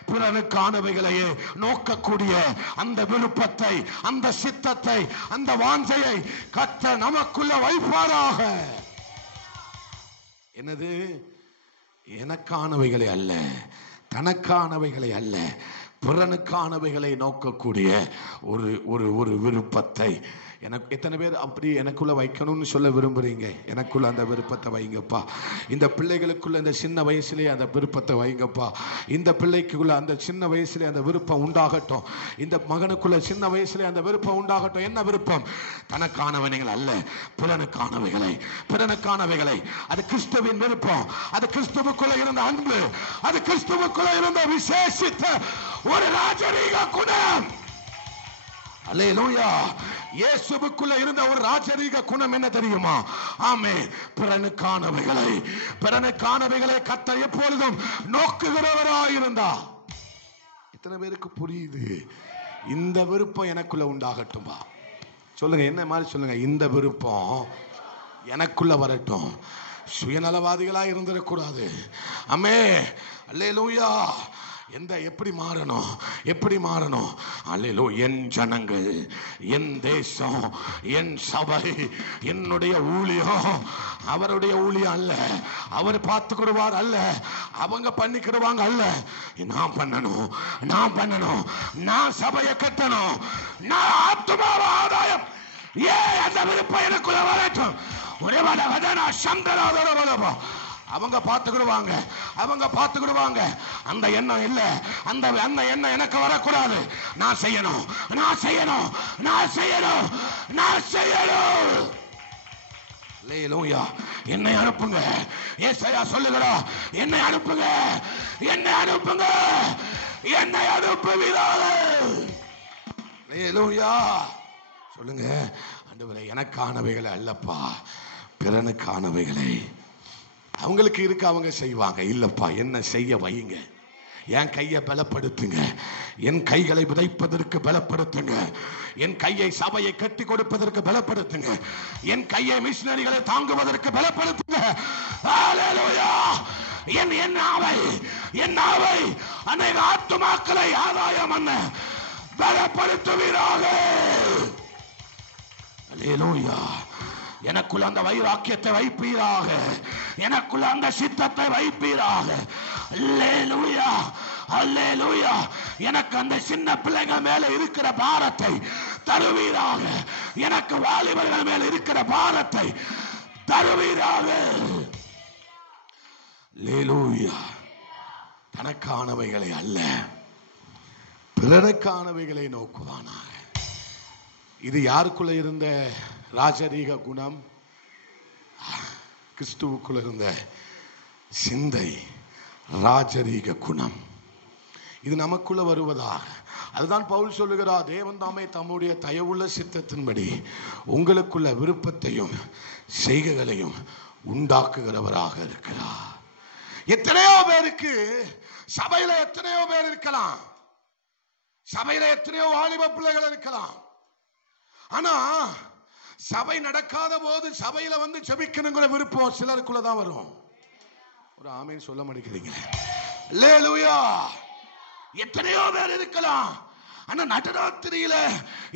பிறனுக்கானவைகளையே நோக்கக்கூடிய அந்த விருப்பத்தை, அந்த சித்தத்தை, அந்த வாஞ்சையை கர்த்தர் நமக்குள்ள வைப்பாராக. என்னது? எனக்கானவைகளை அல்ல, தனக்கானவைகளை அல்ல, பிறனுக்கானவைகளை நோக்கக்கூடிய ஒரு ஒரு ஒரு விருப்பத்தை எனக்கு எத்தனை பேர் அப்படி எனக்குள்ள வைக்கணும்னு சொல்ல விரும்புறீங்க? எனக்குள்ள அந்த விருப்பத்தை வைங்கப்பா. இந்த பிள்ளைகளுக்குள்ள இந்த சின்ன வயசுலேயே அந்த விருப்பத்தை வைங்கப்பா. இந்த பிள்ளைக்குள்ள அந்த சின்ன வயசுலேயே அந்த விருப்பம் உண்டாகட்டும். இந்த மகனுக்குள்ள சின்ன வயசுலேயே அந்த விருப்பம் உண்டாகட்டும். என்ன விருப்பம்? தனக்கானவைகள் அல்ல பிறனுக்கானவைகளை, பிறனுக்கானவைகளை. அது கிறிஸ்துவின் விருப்பம். அது கிறிஸ்துவுக்குள்ள இருந்த அன்பு, அது கிறிஸ்துவுக்குள்ள இருந்த விசேஷித்த ஒரு ராஜரீக குணம். அல்லேலூயா. இயேசுவுக்குள்ள இருந்த ஒரு ராஜரீக குணம் என்ன தெரியுமா? ஆமென். பிறனுக்கானவைகளை, பிறனுக்கானவைகளை கர்த்தர் எப்பொழுதும் நோக்குகிறவராயிருந்தா. இத்தனை பேருக்கு புரியுது? இந்த விருப்பம் எனக்குள்ள உண்டாகட்டும்பா. சொல்லுங்க, என்ன மாதிரி சொல்லுங்க. இந்த விருப்பம் எனக்குள்ள வரட்டும். சுயநலவாதிகளா இருந்துடக்கூடாது. ஆமென். அல்லேலூயா. எப்படி மாறணும்? எப்படி மாறணும்? அல்லேலூயா. என் ஜனங்கள், என் தேசம், என் சபை, என்னுடைய ஊழியம் அவருடைய ஊழியம் அல்ல, அவர் பார்த்துக்கிடுவார் அல்ல, அவங்க பண்ணிக்கிடுவாங்க அல்ல. நான் பண்ணணும், நான் பண்ணணும், நான் சபையை கட்டணும், நான் ஆத்துமாவ ஆதாயம். அந்த விருப்பம் எனக்குள்ள வரட்டும். ஒரே சந்தராதரவா அவங்க பார்த்துக்கிடுவாங்க, அவங்க பார்த்துக்கிடுவாங்க. அந்த எண்ணம் இல்ல, அந்த எண்ணம் எனக்கு வரக்கூடாது. நான் செய்யணும், நான் செய்யணும், நான் செய்யணும், நான் செய்யணும். அல்லேலூயா. என்னை அனுப்புங்க. ஏசாயா சொல்லுகிறார், என்னை அனுப்புங்க, என்னை அனுப்புங்க, என்னை அனுப்புவீர்கள். அல்லேலூயா. சொல்லுங்க, ஆண்டவரே எனக்கானவைகளை அல்லப்பா பிறனுக்கானவைகளை. அவங்களுக்கு இருக்க அவங்க செய்வாங்க. இல்லப்பா என்ன செய்ய வையுங்க. என் கையை பலப்படுத்துங்க, என் கைகளை விதைப்பதற்கு பலப்படுத்துங்க, என் கையை சபையை கட்டி கொடுப்பதற்கு பலப்படுத்துங்க, என் கையை மிஷனரிகளை தாங்குவதற்கு பலப்படுத்துங்க. ஹல்லேலூயா. என் ஆவை அநேக ஆத்துமாக்களை ஆதாயம் பண்ண பலப்படுத்துவீராக. அல்லேலூயா. எனக்குள்ள அந்த வைராக்கியத்தை வைப்பீராக, எனக்குள்ள அந்த சித்தத்தை வைப்பீராக. அல்லேலூயா, அல்லேலூயா. எனக்கு அந்த சின்ன பிள்ளைங்க மேல இருக்கிற பாரத்தை தருவீராக, எனக்கு வாலிபர்கள் மேல இருக்கிற பாரத்தை தருவீராக. அல்லேலூயா. தனக்கானவைகளை அல்ல பிறனுக்கானவைகளை நோக்குவானாக. இது யாருக்குள்ள இருந்த ராஜரீக குணம்? கிறிஸ்துவுக்குள்ள இருந்த சிந்தை, ராஜரீக குணம். இது நமக்குள்ள வருவதாக. அதுதான் பவுல் சொல்லுகிறார், தேவன் தாமே தம்முடைய தயவுள்ள சித்தத்தின்படி உங்களுக்குள்ள விருப்பத்தையும் செய்கைகளையும் உண்டாக்குகிறவராக இருக்கிறார். எத்தனையோ பேருக்கு சபையில எத்தனையோ பேர் இருக்கலாம், சபையில எத்தனையோ வாலிப பிள்ளைகள் இருக்கலாம். ஆனா சபை நடக்காத போது சபையில வந்து ஜெபிக்கணுங்கிற விருப்பம் சிலருக்குள்ளதான் வரும். ஒரு ஆமேன் சொல்ல மாட்டேங்கிறீங்க. அல்லேலூயா. எத்தனையோ பேர் இருக்கலாம், ஆனா நடுராத்திரியில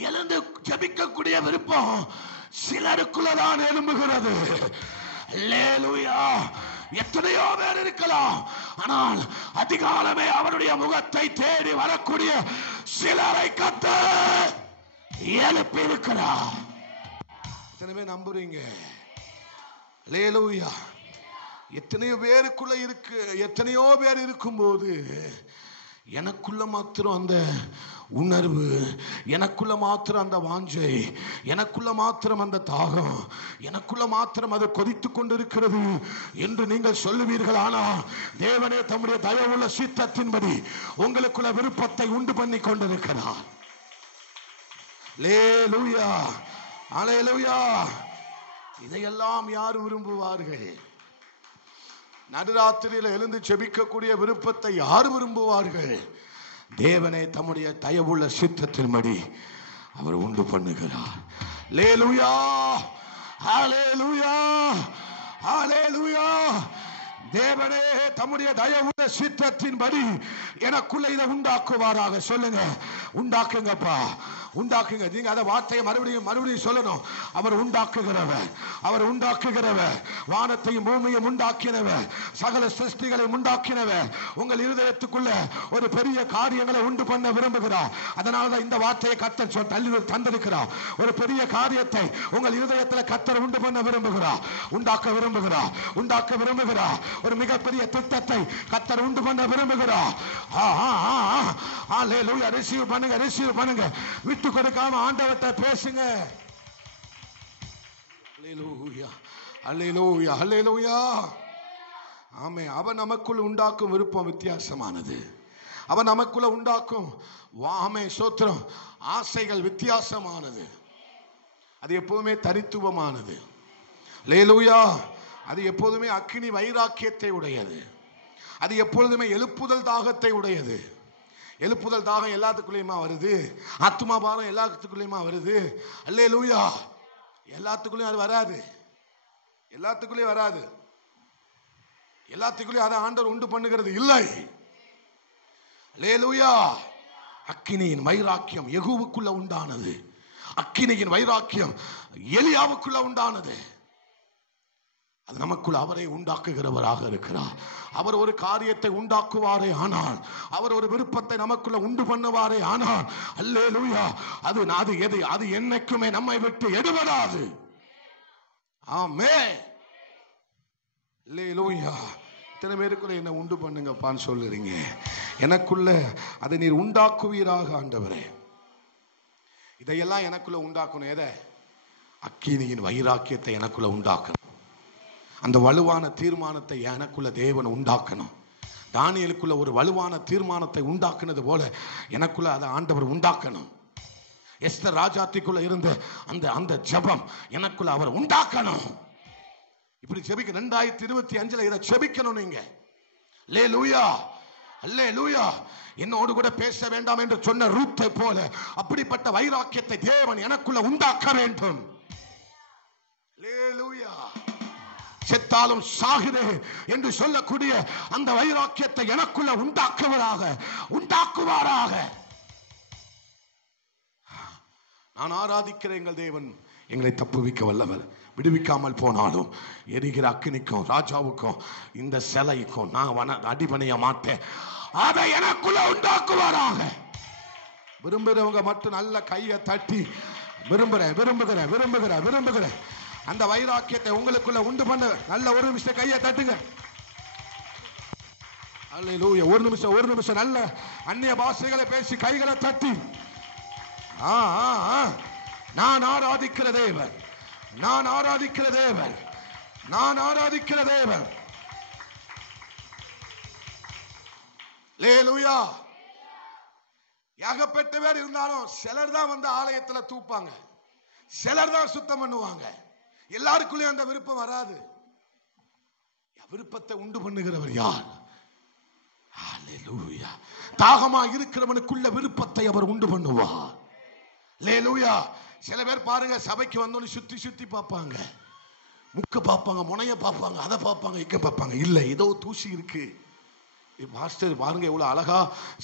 எழுந்து ஜெபிக்கக்கூடிய விருப்பம் சிலருக்குள்ளதான் எழும்புகிறது. அல்லேலூயா. எத்தனையோ பேர் இருக்கலாம், ஆனால் அதிகாலமே அவருடைய முகத்தை தேடி வரக்கூடிய சிலரை கர்த்தர் எழுப்பி இருக்கிறார். எத்தனை பேர் நம்புறீங்க? அல்லேலூயா. எத்தனையோ பேருக்குள்ள இருக்கு, எத்தனையோ பேர் இருக்கும்போது எனக்குள்ள மாத்திரம் அந்த உணர்வு, எனக்குள்ள மாத்திரம் அந்த வாஞ்சை, எனக்குள்ள மாத்திரம் அந்த தாகம், எனக்குள்ள மாத்திரம் அது கொதித்துக் கொண்டிருக்கிறது என்று நீங்கள் சொல்லுவீர்கள். ஆனால் தேவனே தம்முடைய தயவுள்ள சித்தத்தின்படி உங்களுக்குள்ள விருப்பத்தை உண்டு பண்ணி கொண்டிருக்கிறார். அல்லேலூயா, அல்லேலூயா. இதையெல்லாம் யார் விரும்புவார்கள்? நடுராத்திரியில் எழுந்து செபிக்கக்கூடிய விருப்பத்தை யார் விரும்புவார்கள்? தேவனே தம்முடைய தயவுள்ள சித்தத்தின்படி அவர் உண்டு பண்ணுகிறார். அல்லேலூயா, அல்லேலூயா, அல்லேலூயா. தேவனே தம்முடைய தயவுள்ள சித்தத்தின்படி எனக்குள்ள இதை உண்டாக்குவாராக. சொல்லுங்க, உண்டாக்குங்கப்பா, உண்டாக்குங்க. நீங்க அந்த வார்த்தையை மறுபடியும் சொல்லணும். அவர் உண்டாக்குகிறவர், அவர் உண்டாக்குகிறவர், வானத்தையும் பூமியையும் உண்டாக்கினவர், சகல சிருஷ்டிகளை உண்டாக்கினவர் உங்கள் இருதயத்துக்குள்ள ஒரு பெரிய காரியங்களை உண்டு பண்ண விரும்புகிறார். அதனாலதான் இந்த வார்த்தையை கர்த்தர் தந்திருக்கிறார். ஒரு பெரிய காரியத்தை உங்கள் இருதயத்தில் கர்த்தர் உண்டு பண்ண விரும்புகிறார், உண்டாக்க விரும்புகிறார், உண்டாக்க விரும்புகிறார். ஒரு மிகப்பெரிய திட்டத்தை கர்த்தர் உண்டு பண்ண விரும்புகிறார். ரிசீவ் பண்ணுங்க, ரிசீவ் பண்ணுங்க. விட்டு கொடுக்காம ஆண்டவர்ட்ட பேசுங்க. அல்லேலூயா, அல்லேலூயா, அல்லேலூயா. ஆமே. அவன் நமக்குள்ள உண்டாக்கும் விருப்பம் வித்தியாசமானது. அவன் நமக்குள்ள உண்டாக்கும் ஆமே சோத்திரம் ஆசைகள் வித்தியாசமானது. அது எப்போதுமே தனித்துவமானது. அல்லேலூயா. அது எப்போதுமே அக்கினி வைராக்கியத்தை உடையது. அது எப்பொழுதுமே எழுப்புதல் தாகத்தை உடையது. எழுப்புதல் தாகம் எல்லாத்துக்குள்ளேயுமா வருது. ஆத்துமா பாரம் எல்லாத்துக்குள்ளேயுமா வருது. அல்லேலூயா. எல்லாத்துக்குள்ளேயும் அது வராது, எல்லாத்துக்குள்ளேயும் வராது, எல்லாத்துக்குள்ளேயும் அதை ஆண்டவர் உண்டு பண்ணுகிறது இல்லை. அல்லேலூயா. அக்கினியின் வைராக்கியம் யெகூவுக்குள்ள உண்டானது. அக்கினியின் வைராக்கியம் எலியாவுக்குள்ள உண்டானது. அது நமக்குள் அவரை உண்டாக்குகிறவராக இருக்கிறார். அவர் ஒரு காரியத்தை உண்டாக்குவாரே ஆனால், அவர் ஒரு விருப்பத்தை நமக்குள்ள உண்டு பண்ணுவாரே ஆனால், அல்லேலூயா, அது என்னைக்குமே நம்மை விட்டு எடுபடாது. ஆமென். அல்லேலூயா. இத்தனை பேருக்குள்ள என்ன உண்டு பண்ணுங்கப்பான்னு சொல்லுறீங்க. எனக்குள்ள அதை நீர் உண்டாக்குவீராக ஆண்டவரே. இதையெல்லாம் எனக்குள்ள உண்டாக்கணும். எதை? அக்கினியின் வைராக்கியத்தை எனக்குள்ள உண்டாக்கணும். அந்த வலுவான தீர்மானத்தை எனக்குள்ள தேவன் உண்டாக்கணும். தானியேலுக்குள்ள ஒரு வலுவான தீர்மானத்தை உண்டாக்குனது போல எனக்குள்ள அதை ஆண்டவர் உண்டாக்கணும். எஸ்தர் ராஜாத்திக்குள்ள இருந்த அந்த ஜெபம் எனக்குள்ள அவர் உண்டாக்கணும். இப்படி ஜெபிக்க 2025 இதை ஜெபிக்கணும் நீங்க. அல்லேலூயா, அல்லேலூயா. என்னோடு கூட பேச வேண்டாம் என்று சொன்ன ரூத்தை போல அப்படிப்பட்ட வைராக்கியத்தை தேவன் எனக்குள்ள உண்டாக்க வேண்டும். அல்லேலூயா. செத்தாலும் சாகிறேன் என்று சொல்லக்கூடிய அந்த வைராக்கியத்தை எனக்குள்ள உண்டாக்குவாராக. நான் ஆராதிக்கிற எங்கள் தேவன் எங்களை தப்புவிக்க வல்லவர். விடுவிக்காமல் போனாலும் எரிகிற அக்கினிக்கும் ராஜாவுக்கும் இந்த சிலைக்கும் நான் அடிபணிய மாட்டேன். அதை எனக்குள்ள உண்டாக்குவாராக. விரும்புகிறவங்க மட்டும் நல்ல கையை தட்டி விரும்புகிறேன் அந்த வைராக்கியத்தை உங்களுக்குள்ள உண்டு பண்ண நல்ல ஒரு நிமிஷம் கையை தட்டுங்க. அல்லேலூயா. ஒரு நிமிஷம் நல்ல அந்நிய பாஷைகளை பேசி கைகளை தட்டி நான் ஆராதிக்கிற தேவன், நான் ஆராதிக்கிற தேவன், நான் ஆராதிக்கிற தேவன். அல்லேலூயா. ஏகப்பட்ட பேர் இருந்தாலும் சிலர் தான் வந்து ஆலயத்தில் தூப்பாங்க, சிலர் தான் சுத்தம் பண்ணுவாங்க. எல்லாருக்குள்ளேயும் அந்த விருப்பம் வராது. விருப்பத்தை உண்டு பண்ணுகிறவர் யார்? அல்லேலூயா. தாகமா இருக்கிறவனுக்குள்ள விருப்பத்தை அவர் உண்டு பண்ணுவார். அல்லேலூயா. சில பேர் பாருங்க, சபைக்கு வந்தோன்னு சுத்தி பார்ப்பாங்க, முக்க பார்ப்பாங்க, முனைய பார்ப்பாங்க, அதை பார்ப்பாங்க, இங்க பார்ப்பாங்க. இல்லை, ஏதோ தூசி இருக்கு. மாஸ்டர் பாருங்க எவ்வளவு அழகா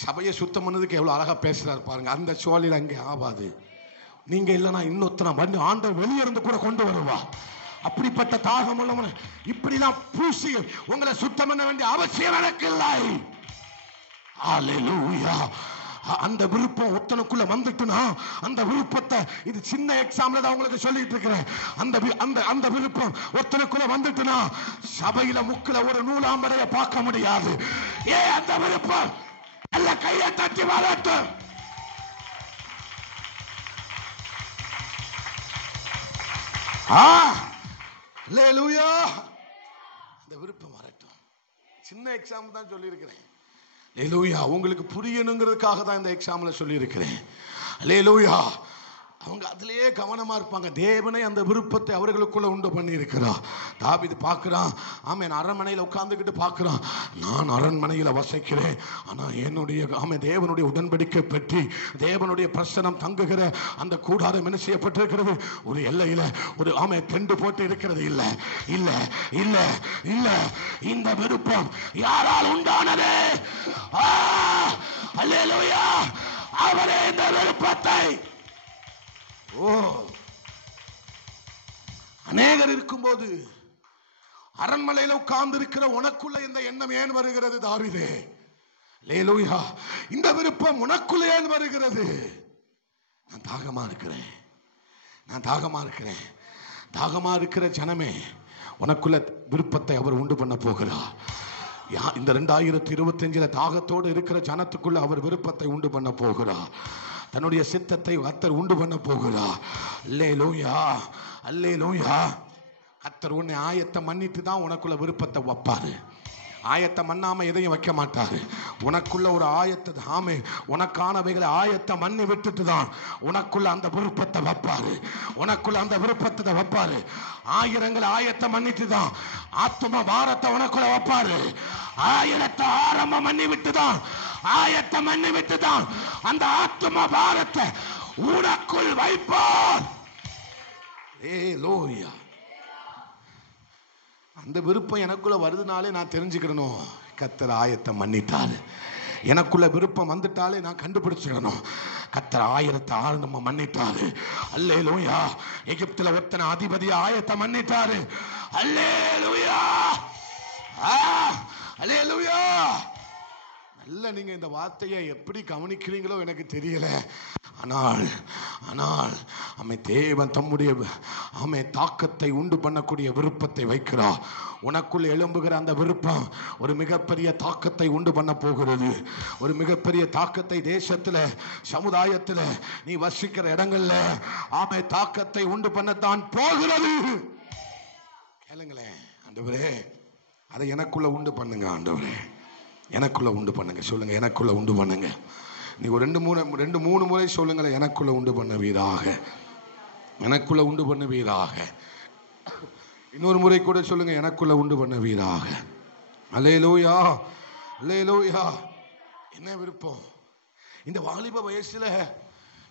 சபையை சுத்தம் பண்ணதுக்கு எவ்வளவு அழகா பேசுறாரு பாருங்க. அந்த சோழில அங்கே ஆவாது. நீங்க இல்லைன்னா இன்னொருத்தன வந்து ஆண்டவர் வெளியே இருந்து கூட கொண்டு வருவா. அப்படிப்பட்ட தாகம் உள்ளவன் இப்படிலாம் பூசி உங்களை சுத்தம் பண்ண வேண்டிய அவசியம் எனக்கு இல்லை. அல்லேலூயா. அந்த விருப்பம் ஒருத்தனுக்குள்ள வந்துட்டுனா அந்த விருப்பத்தை, இது சின்ன எக்ஸாம்பிள் தான் உங்களுக்கு சொல்லிட்டு இருக்கிறேன். அந்த விருப்பம் ஒருத்தனுக்குள்ள வந்துட்டுனா சபையில முக்குல ஒரு நூலாம்பரைய பார்க்க முடியாது. ஏன் அந்த விருப்பம் அல்ல கையை தட்டி வரட்டும். அல்லேலூயா. அந்த விருப்பம் வரட்டும். சின்ன எக்ஸாம்பிள் தான் சொல்லி இருக்கிறேன். அல்லேலூயா. உங்களுக்கு புரியணுங்கிறதுக்காக தான் இந்த எக்ஸாம்பிள சொல்லி இருக்கிறேன். அல்லேலூயா. அவங்க அதிலேயே கவனமா இருப்பாங்க. தேவனை அந்த விருப்பத்தை அவர்களுக்குள்ள உண்டு பண்ணி இருக்கிறார். தாவீது பார்க்கிறான், ஆமென், அரண்மனையில் உட்கார்ந்துக்கிட்டு பார்க்கிறான், நான் அரண்மனையில் வசிக்கிறேன், ஆனா என்னுடைய தேவனுடைய உடன்படிக்கை பற்றி தேவனுடைய பிரசனம் தங்குகிற அந்த கூடாரம் என்ன செய்யப்பட்டிருக்கிறது? ஒரு எல்லையில ஒரு டெண்டு போட்டு இருக்கிறது. இல்ல இல்ல இல்ல இல்ல, இந்த விருப்பம் யாரால் உண்டானது? அல்லேலூயா. அவரே இந்த விருப்பத்தை. அநேகர் இருக்கும்போது அரண்மனையில் உட்கார்ந்து இருக்கிற உனக்குள்ள இந்த எண்ணம் ஏன் வருகிறது தாவீதே? அல்லேலூயா. இந்த விருப்பம் உனக்குள்ள ஏன் வருகிறது? நான் தாகமா இருக்கிறேன், நான் தாகமா இருக்கிறேன். தாகமா இருக்கிற ஜனமே, உனக்குள்ள விருப்பத்தை அவர் உண்டு பண்ண போகிறார். இந்த 2025 தாகத்தோடு இருக்கிற ஜனத்துக்குள்ள அவர் விருப்பத்தை உண்டு பண்ண போகிறார். தன்னுடைய சித்தத்தை கர்த்தர் உண்டு பண்ண போகிறார். அல்லேலூயா. அல்லேலூயா. கர்த்தர் உன்னை ஆயத்தம் பண்ணிட்டு தான் உனக்குள்ள விருப்பத்தை வைப்பாரு. ஆயத்தம் பண்ணாம எதையும் வைக்க மாட்டாரு. உனக்குள்ள ஒரு ஆயத்தை, உனக்கானவைகளை ஆயத்தம் பண்ணி விட்டுட்டு தான் உனக்குள்ள அந்த விருப்பத்தை வைப்பாரு. உனக்குள்ள அந்த விருப்பத்தை வைப்பாரு. ஆயிரங்களை ஆயத்தம் பண்ணிட்டு தான் ஆத்ம பாரத்தை உனக்குள்ள வைப்பாரு. ஆயிரத்தை ஆரம்பம் பண்ணி விட்டுதான், ஆயத்தம் பண்ணி விட்டுதான் அந்த ஆத்ம பாரத்தை உனக்குள் வைப்பார். அல்லேலூயா. அந்த விருப்பம் எனக்குள்ள வருதுனாலே நான் தெரிஞ்சுக்கணும், கர்த்தர் ஆயத்தம் பண்ணிட்டாரு. எனக்குள்ள விருப்பம் வந்துட்டாலே நான் கண்டுபிடிச்சிடணும், கர்த்தர் ஆயிரத்தை ஆரம்பம் பண்ணிட்டாரு. அல்லேலூயா. எகிப்துல ஒருத்தனை அதிபதியை ஆயத்தம் பண்ணிட்டாரு. அல்லேலூயா. அல்லேலூயா. நல்ல நீங்க இந்த வார்த்தையை எப்படி கவனிக்கிறீங்களோ எனக்கு தெரியல. ஆனால் தேவன் தம்முடைய தாக்கத்தை உண்டு பண்ணக்கூடிய விருப்பத்தை வைக்கிறார். உனக்குள் எழும்புகிற அந்த விருப்பம் ஒரு மிகப்பெரிய தாக்கத்தை உண்டு பண்ண போகிறது. ஒரு மிகப்பெரிய தாக்கத்தை தேசத்துல, சமுதாயத்துல, நீ வசிக்கிற இடங்கள்ல தாக்கத்தை உண்டு பண்ணத்தான் போகிறது. கேளுங்களேன், ஆண்டவரே அதை எனக்குள்ள உண்டு பண்ணுங்க. ஆண்டவரே எனக்குள்ள உண்டு பண்ணுங்க. சொல்லுங்க, எனக்குள்ள உண்டு பண்ணுங்க. நீ ஒரு 2-3 முறை சொல்லுங்களேன், எனக்குள்ள உண்டு பண்ணுவீராக, எனக்குள்ள உண்டு பண்ணுவீராக. இன்னொரு முறை கூட சொல்லுங்க, எனக்குள்ள உண்டு பண்ணுவீராக. அல்லேலூயா. அல்லேலூயா. என்ன விருப்பம்? இந்த வாலிப வயசுல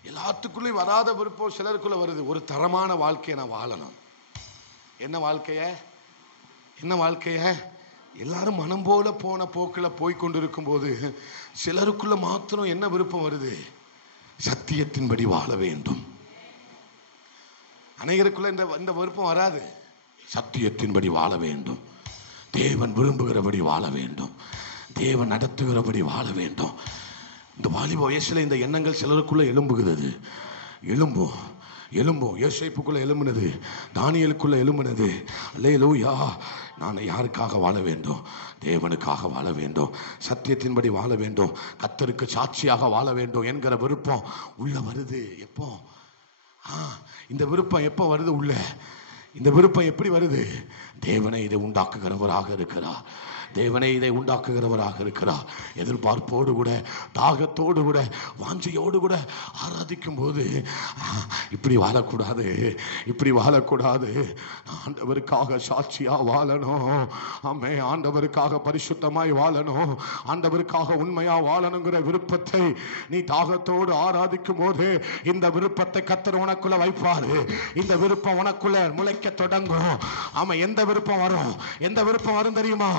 எல்லாத்துக்குள்ளேயும் வராத விருப்பம் சிலருக்குள்ள வருது. ஒரு தரமான வாழ்க்கையை நான் வாழணும். என்ன வாழ்க்கைய? என்ன வாழ்க்கைய? எல்லாரும் மனம் போல போன போக்கில் போய்கொண்டிருக்கும் போது சிலருக்குள்ள மாத்திரம் என்ன விருப்பம் வருது? சத்தியத்தின்படி வாழ வேண்டும். அநேகருக்குள்ள இந்த விருப்பம் வராது. சத்தியத்தின்படி வாழ வேண்டும், தேவன் விரும்புகிறபடி வாழ வேண்டும், தேவன் நடத்துகிறபடி வாழ வேண்டும். இந்த வாலிப வயசுல இந்த எண்ணங்கள் சிலருக்குள்ள எழும்புகிறது. எழும்பும். யோசேப்புக்குள்ள எழும்பினது, தானியேலுக்குள்ள எழும்பினது. அல்லேலூயா. நான் யாருக்காக வாழ வேண்டும்? தேவனுக்காக வாழ வேண்டும், சத்தியத்தின்படி வாழ வேண்டும், கர்த்தருக்கு சாட்சியாக வாழ வேண்டும் என்கிற விருப்பம் உள்ள வருது. எப்போ? இந்த விருப்பம் எப்போ வருது உள்ள? இந்த விருப்பம் எப்படி வருது? தேவனை இதை உண்டாக்குகிறவராக இருக்கிறார். தேவனை இதை உண்டாக்குகிறவராக இருக்கிறார். எதிர்பார்ப்போடு கூட, தாகத்தோடு கூட, வாஞ்சையோடு கூட ஆராதிக்கும் போது இப்படி வாழக்கூடாது, இப்படி வாழக்கூடாது. ஆண்டவருக்காக சாட்சியா வாழணும். ஆமே, ஆண்டவருக்காக பரிசுத்தமாய் வாழணும், ஆண்டவருக்காக உண்மையா வாழணுங்கிற விருப்பத்தை நீ தாகத்தோடு ஆராதிக்கும் போது இந்த விருப்பத்தை கர்த்தர் உனக்குள்ள வைப்பாரு. இந்த விருப்பம் உனக்குள்ள முளைக்க தொடங்கும். ஆமா, எந்த விருப்பம் வரும்? எந்த விருப்பம் வரும் தெரியுமா?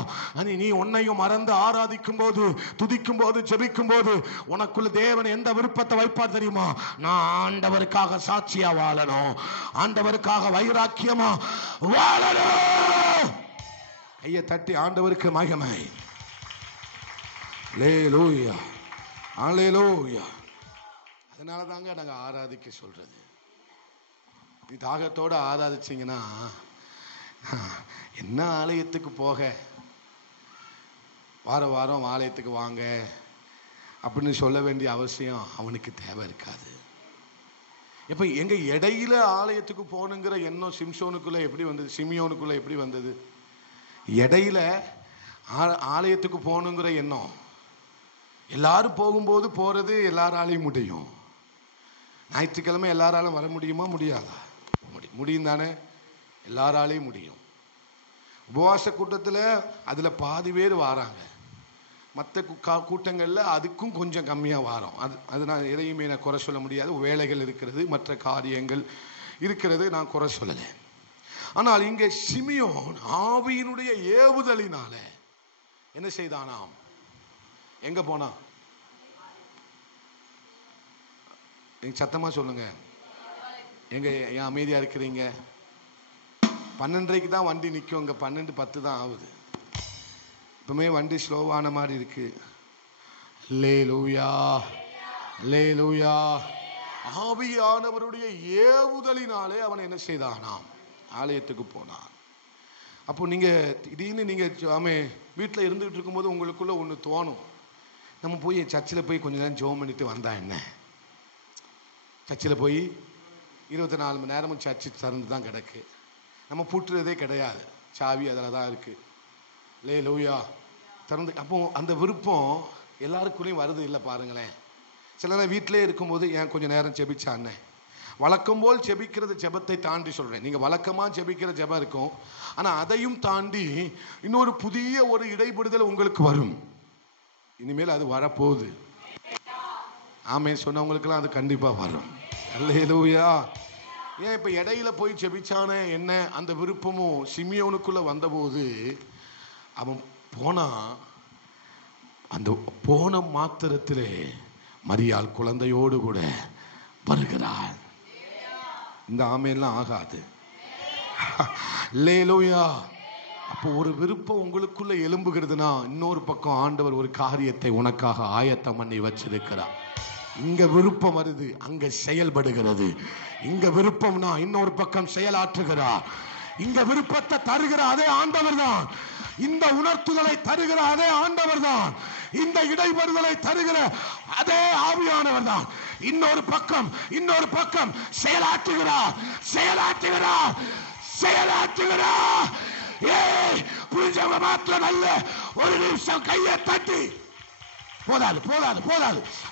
நீ உன்னையும் மறந்து ஆராதிக்கும் போது, துதிக்கும் போது, ஜெபிக்கும் போது உனக்குள்ள தேவன் எந்த விருப்பத்தை வைப்பார் தெரியுமா? நான் ஆண்டவருக்காக சாட்சி சாட்சியா வாழணும், ஆண்டவருக்காக வைராக்கியமா வாழணும். கையை தட்டி ஆண்டவருக்கு மகிமை. அல்லேலூயா, அல்லேலூயா. அதனால தாங்க நாங்க ஆராதிக்க சொல்றது. நீ தாகத்தோட ஆராதிச்சீங்கன்னா என்ன ஆலயத்துக்கு போக, வாரம் வாரம் ஆலயத்துக்கு வாங்க அப்படின்னு சொல்ல வேண்டிய அவசியம் அவனுக்கு தேவை இருக்காது. இப்ப எங்க இடையில ஆலயத்துக்கு போகணுங்கிற எண்ணம் சிம்சோனுக்குள்ள எப்படி வந்தது, சிமியோனுக்குள்ள எப்படி வந்தது? இடையில ஆலயத்துக்கு போகணுங்கிற எண்ணம், எல்லாரும் போகும்போது போறது எல்லாராலையும் முடியும். ஞாயிற்றுக்கிழமை எல்லாராலும் வர முடியுமா? முடியாதா? முடியும் தானே, எல்லாராலையும் முடியும். உபவாச கூட்டத்தில் அதுல பாதி பேர் வராங்க, மற்ற கூட்டங்கள்ல அதுக்கும் கொஞ்சம் கம்மியா வரோம். அது நான் எதையுமே நான் குறை சொல்ல முடியாது. வேலைகள் இருக்கிறது, மற்ற காரியங்கள் இருக்கிறது, நான் குறை சொல்லலை. ஆனால் இங்கே சிமியோன் ஆவியினுடைய ஏவுதலினால என்ன செய்தானாம்? எங்க போனா? நீங்க சத்தமா சொல்லுங்க. எங்க ஏன் அமைதியா இருக்கிறீங்க? 12:30 தான் வண்டி நிற்கும், இங்க 12:10 தான் ஆகுது. இப்பவுமே வண்டி ஸ்லோவான மாதிரி இருக்கு. அல்லேலூயா, அல்லேலூயா. ஆவியானவருடைய ஏவுதலினாலே அவன் என்ன செய்தானாம்? ஆலயத்துக்கு போனான். அப்போ நீங்க திடீர்னு நீங்க வீட்டில் இருந்துகிட்டு இருக்கும்போது உங்களுக்குள்ள ஒன்று தோணும், நம்ம போய் சர்ச்சில் போய் கொஞ்ச நேரம் ஜெபம் பண்ணிட்டு வந்தா என்ன? சர்ச்சில் போய் 24 மணி நேரமும் சர்ச்சு திறந்து தான் கிடக்கு, நம்ம பூட்டுறதே கிடையாது, சாவி அதில் தான் இருக்கு. அல்லேலூயா, திறந்து. அப்போ அந்த விருப்பம் எல்லாருக்குள்ளேயும் வருது இல்லை? பாருங்களேன், சில நேரம் வீட்டிலே இருக்கும்போது ஏன் கொஞ்சம் நேரம் ஜெபிச்சானே, வழக்கம் போல் ஜெபிக்கிறது, ஜெபத்தை தாண்டி சொல்றேன். நீங்க வழக்கமா ஜெபிக்கிற ஜெபம் இருக்கும், ஆனா அதையும் தாண்டி இன்னொரு புதிய ஒரு இடைபடுதல் உங்களுக்கு வரும். இனிமேல் அது வரப்போகுது. ஆமென் சொன்னவங்களுக்கெல்லாம் அது கண்டிப்பா வரும். அல்லேலூயா. ஏன் இப்ப இடையில போய் ஜெபிச்சானே என்ன, அந்த விருப்பமும் சிமியோனுக்குள்ள வந்தபோது அவன் போனா, அந்த போன மாத்திரத்திலே மரியாள் குழந்தையோடு கூட வருகிறாள். இந்த ஆமென்லாம் ஆகாது. அல்லேலூயா. அப்போ ஒரு விருப்பம் உங்களுக்குள்ள எழும்புகிறதுனா, இன்னொரு பக்கம் ஆண்டவர் ஒரு காரியத்தை உனக்காக ஆயத்தம் பண்ணி வச்சிருக்கிறார். இங்க விருப்பம் வருது, அங்க செயல்படுகிறது. இங்க விருப்பம்னா இன்னொரு பக்கம் செயலாற்றுகிறார். இங்க விருப்பத்தை தருகிற அதே ஆண்டவர் தான், இந்த உணர்த்துதலை தருகிற அதே ஆண்டவர் தான், இந்த இடைவெளிகளை தருகிற அதே ஆவியானவர் தான் இன்னொரு பக்கம் செயலாற்றுகிறார், செயலாற்றுகிறார், செயலாற்றுகிறார். புரிஞ்சவங்க மாத்திரம் அல்ல, ஒரு நிமிஷம் கையை தட்டி, போதாது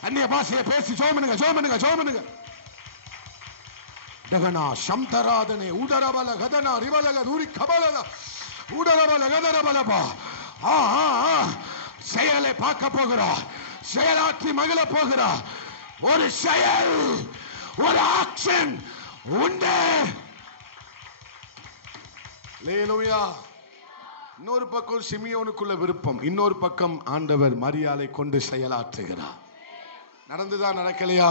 அந்நிய பாஷையை பேசி சோமனுங்க. டகனா சம்தராதனே உடரபல கதனா ரிவலக தூரி கபலத உடரபல கதரபலபா. செயலை பார்க்க போகிறார், செயலாற்றி மகிழ போகிறார். ஒரு செயல், ஒரு ஆக்ஷன் உண்டு. அல்லேலூயா. இன்னொரு பக்கம் சிமியோனுக்குள்ள விருப்பம், இன்னொரு பக்கம் ஆண்டவர் மரியாளை கொண்டு செயலாற்றுகிறார். நடந்துதான் நடக்கலையா?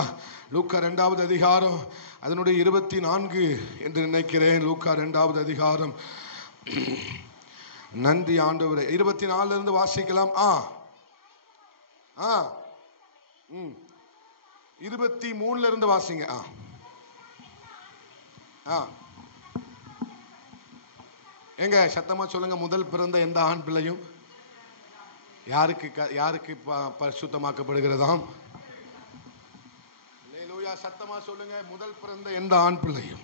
லூக்கா 2வது அதிகாரம் அதனுடைய 24 என்று நினைக்கிறேன். லூக்கா 2வது அதிகாரம், நன்றி ஆண்டவரே, 24 இருந்து வாசிக்கலாம். 23 இருந்து வாசிங்க. எங்க சத்தமா சொல்லுங்க. முதல் பிறந்த எந்த ஆண் பிள்ளையும் யாருக்கு பரிசுத்தமாக்கப்படுகிறதாம்? அல்லேலூயா. சத்தமா சொல்லுங்க. முதல் பிறந்த எந்த ஆண் பிள்ளையும்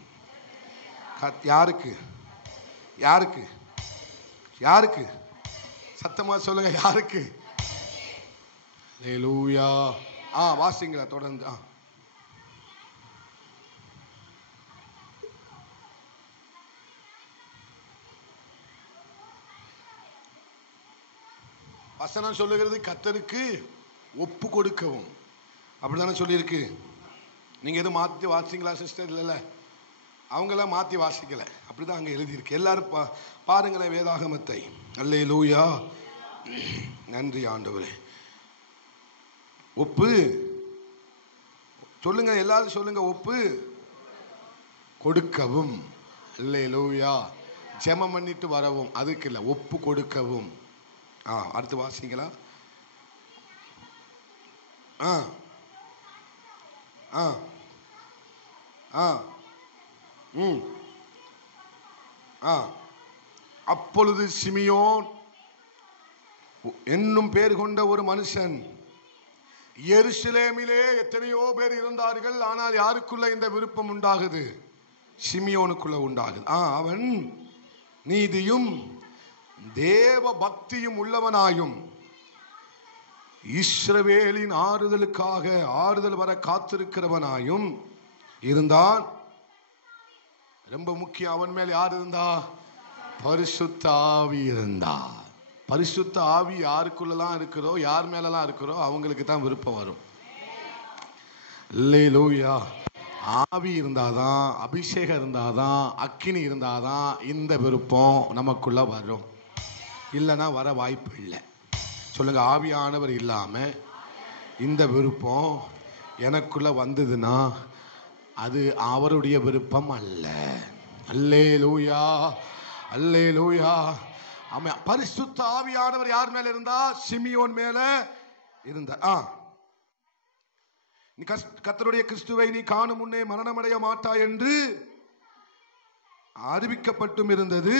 யாருக்கு? யாருக்கு? யாருக்கு? சத்தமா சொல்லுங்க. யாருக்கு? அல்லேலூயா. வாசிங்களா தொடர்ந்து. வசனம் சொல்லுகிறது கர்த்தருக்கு ஒப்பு கொடுக்கவும். அப்படித்தானே சொல்லியிருக்கு. நீங்க எதுவும் மாத்தி வாசிங்களா சிஸ்டர்? இல்ல, அவங்களாம் மாத்தி வாசிக்கல, அப்படிதான் அங்க எழுதியிருக்கு. எல்லாரும் பாருங்களேன் வேதாகமத்தை. அல்லேலூயா. நன்றி ஆண்டவரே. ஒப்பு சொல்லுங்க, எல்லாரும் சொல்லுங்க. ஒப்பு கொடுக்கவும். அல்லேலூயா. ஜெபம் பண்ணிட்டு வரவும், அதுக்கு இல்லை, ஒப்பு கொடுக்கவும். அடுத்து வாசிங்களா? அப்பொழுது சிமியோன் என்னும் பேர் கொண்ட ஒரு மனுஷன், எருசலேமிலே எத்தனையோ பேர் இருந்தார்கள், ஆனால் யாருக்குள்ள இந்த விருப்பம் உண்டாகுது? சிமியோனுக்குள்ள உண்டாகுது. அவன் நீதியும் தேவ பக்தியும் உள்ளவனாயும் இஸ்ரவேலின் ஆறுதலுக்காக ஆறுதல் வர காத்திருக்கிறவனாயும் இருந்தான். ரொம்ப முக்கியம், அவன் மேல் யார் இருந்தா? பரிசுத்த ஆவி இருந்தா. பரிசுத்த ஆவி யாருக்குள்ளலாம் இருக்கிறோ, யார் மேலலாம் இருக்கிறோ அவங்களுக்கு தான் விருப்பம் வரும். அல்லேலூயா. ஆவி இருந்தாதான், அபிஷேகம் இருந்தாதான், அக்கினி இருந்தாதான் இந்த விருப்பம் நமக்குள்ள வரும். இல்லைன்னா வர வாய்ப்பு இல்லை. சொல்லுங்க, ஆவியானவர் இல்லாம இந்த விருப்பம் எனக்குள்ள வந்ததுன்னா அது அவருடைய விருப்பம் அல்ல. அல்லேலூயா, அல்லேலூயா. ஆமென். பரிசுத்த ஆவியானவர் யார் மேல இருந்தா? சிமியோன் மேல இருந்தார். கர்த்தருடைய கிறிஸ்துவை நீ காணும் முன்னே மரணமடைய மாட்டாய் என்று அறிவிக்கப்பட்டும் இருந்தது.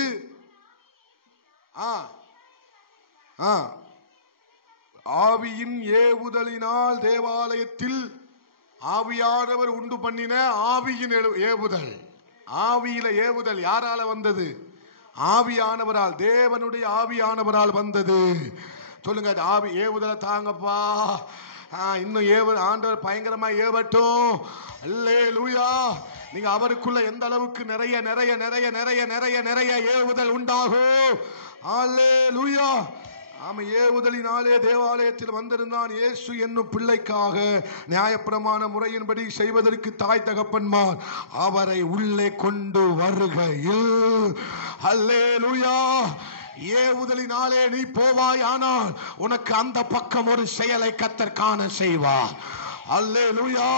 ஆவியின் ஏவுதலினால் தேவாலயத்தில் ஆவியானவர் உண்டு பண்ணின ஆவியின் ஏவுதல். ஆவியில ஏவுதல் யாரால வந்தது? ஆவியானவரால், தேவனுடைய ஆவியானவரால் வந்தது. சொல்லுங்க, ஆவி ஏவுதலை தாங்கப்பா. இன்னும் ஆண்டவர் பயங்கரமா ஏவட்டும். அல்லேலூயா. நீங்க அவருக்குள்ள எந்த அளவுக்கு நிறைய நிறைய நிறைய நிறைய நிறைய நிறைய ஏவுதல் உண்டாகும். அல்லேலூயா. ஏவுதலினாலே தேவாலயத்தில் வந்திருந்தான். இயேசு என்னும் பிள்ளைக்காக நியாயப்பிரமாண முறையின்படி செய்வதற்கு தாய் தகப்பன்மார் அவரை உள்ளே கொண்டு வருகையில், அல்லேலூயா, ஏவுதலினாலே நீ போவாய், ஆனால் உனக்கு அந்த பக்கம் ஒரு செயலை கர்த்தர் காண செய்வார். அல்லேலூயா.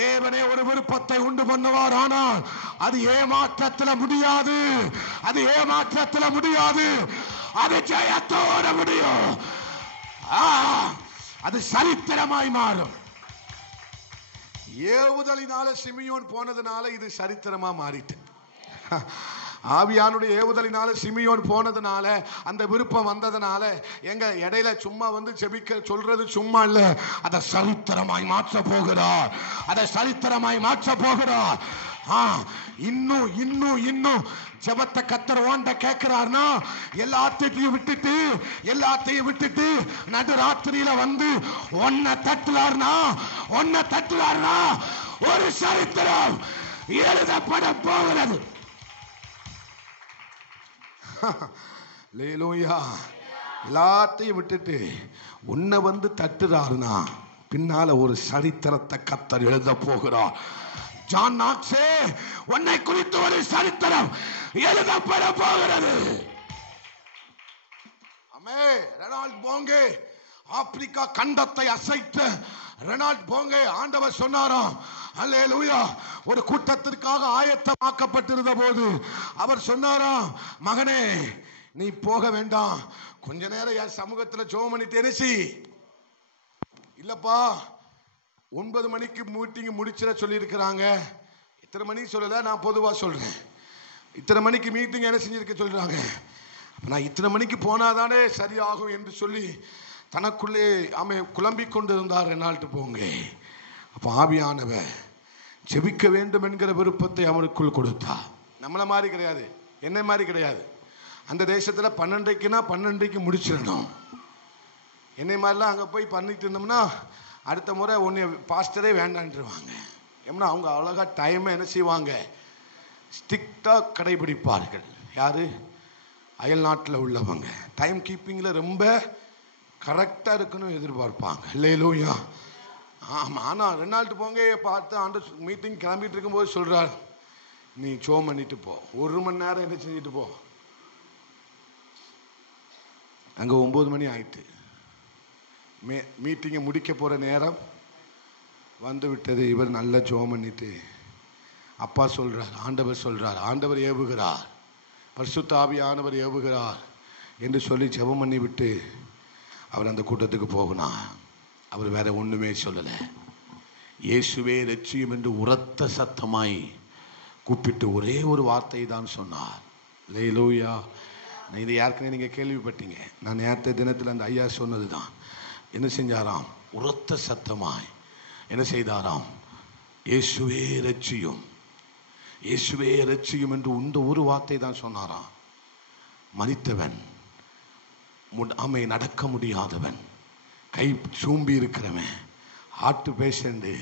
தேவனே ஒரு விருப்பத்தை உண்டு பண்ணுவார், ஆனால் அது ஏமாற்றத்தில் முடியாது. அது ஏமாற்றத்தில் முடியாது. அது ஜெயத்தோட முடியும். அது சரித்திரமாய் மாறும். ஏவுதலினால சிமியோன் போனதுனால இது சரித்திரமா மாறிட்டு. ஆவியானுடைய ஏவுதலினால சிமியோன் போனதுனால, அந்த விருப்பம் வந்ததுனால, எங்க இடையில சும்மா வந்து ஜெபிக்க சொல்றது சும்மா இல்ல, அதை சரித்திரமாய் மாற்ற போகிறார். அதை சரித்திரமாய் மாற்ற போகிறார். இன்னும் இன்னும் இன்னும் ஜெபத்தை கர்த்தர் ஓண்ட கேட்கிறார்னா, எல்லாத்தையும் விட்டுட்டு நடுராத்திரியில வந்து ஒன்ன தட்டுறார்னா ஒரு சரித்திரம் எழுதப்பட போகிறது. லேலூயா. எல்லாத்தையும் விட்டுட்டு உன்னை வந்து தட்டுறாருனா பின்னால ஒரு சரித்திரத்தை கர்த்தர் எழுத போகிறார். ஜான் நாக்ஸே, உன்னை குறித்து ஒரு சரித்திரம் எழுதப்பட போகிறது. ரெனால்ட் போங்கே, ஆப்பிரிக்கா கண்டத்தை அசைத்த ரெனால்ட் போங்கே, ஆண்டவர் சொன்னாராம், அல்லேலூயா, ஒரு கூட்டத்திற்காக ஆயத்தமாக்கப்பட்டிருந்த போது அவர் சொன்னாராம், மகனே நீ போக வேண்டாம், கொஞ்ச நேரம் என் சமூகத்தில் ஜெபம் பண்ணிட்டேனே. இல்லப்பா, 9 மணிக்கு மீட்டிங் முடிச்சிட சொல்லி இருக்கிறாங்க. இத்தனை மணிக்கு சொல்லல, நான் பொதுவா சொல்றேன். இத்தனை மணிக்கு மீட்டிங் என்ன செஞ்சிருக்க சொல்றாங்க. நான் இத்தனை மணிக்கு போனாதானே சரியாகும் என்று சொல்லி தனக்குள்ளே குழம்பிக் கொண்டு இருந்தார் ரெனால்ட் போங்கே. அப்போ ஆவியானவர் ஜெபிக்க வேண்டும் என்கிற விருப்பத்தை அவருக்குள் கொடுத்தா. நம்மளை மாதிரி கிடையாது, என்னை மாதிரி கிடையாது. அந்த தேசத்தில் 12க்குனா 12க்கு முடிச்சிடணும். என்னை மாதிரிலாம் அங்கே போய் பண்ணிட்டு இருந்தோம்னா அடுத்த முறை ஒன்று பாஸ்டரே வேண்டான்ட்டுருவாங்க. ஏன்னா அவங்க அழகாக டைமை என்ன செய்வாங்க, ஸ்ட்ரிக்டாக கடைபிடிப்பார்கள். யார்? அயல் நாட்டில் உள்ளவங்க டைம் கீப்பிங்கில் ரொம்ப கரெக்டாக இருக்குன்னு எதிர்பார்ப்பாங்க. இல்லையிலூயா. ஆமாம். ஆனால் ரெனால்ட் போங்கே பார்த்து ஆண்டு மீட்டிங் கிளம்பிட்டு இருக்கும்போது சொல்கிறார், நீ ஜெபம் பண்ணிட்டு போ, 1 மணி நேரம் என்ன செஞ்சுட்டு போ. அங்கே 9 மணி ஆயிட்டு மீட்டிங்கை முடிக்க போகிற நேரம் வந்து விட்டது. இவர் நல்ல ஜெபம் பண்ணிட்டு அப்பா சொல்றார், ஆண்டவர் சொல்றார், ஆண்டவர் ஏவுகிறார், பரிசுத்த ஆவியானவர் ஏவுகிறார் என்று சொல்லி ஜெபம் பண்ணி விட்டு அவர் அந்த கூட்டத்துக்கு போகணும். அவர் வேற ஒண்ணுமே சொல்லலை. இயேசுவே ரட்சியும் என்று உரத்த சத்தமாய் கூப்பிட்டு ஒரே ஒரு வார்த்தை தான் சொன்னார். அல்லேலூயா. இதை யாருக்குனே நீங்கள் கேள்விப்பட்டீங்க. நான் நேற்று தினத்தில் அந்த ஐயா சொன்னது தான். என்ன செஞ்சாராம்? உரத்த சத்தமாய் என்ன செய்தாராம்? இயேசுவே ரட்சியும், இயேசுவே ரட்சியும் என்று இந்த ஒரு வார்த்தை தான் சொன்னாராம். மரித்தவன், நடக்க முடியாதவன், கை சூம்பி இருக்கிறவன், ஹார்ட் பேஷண்ட்,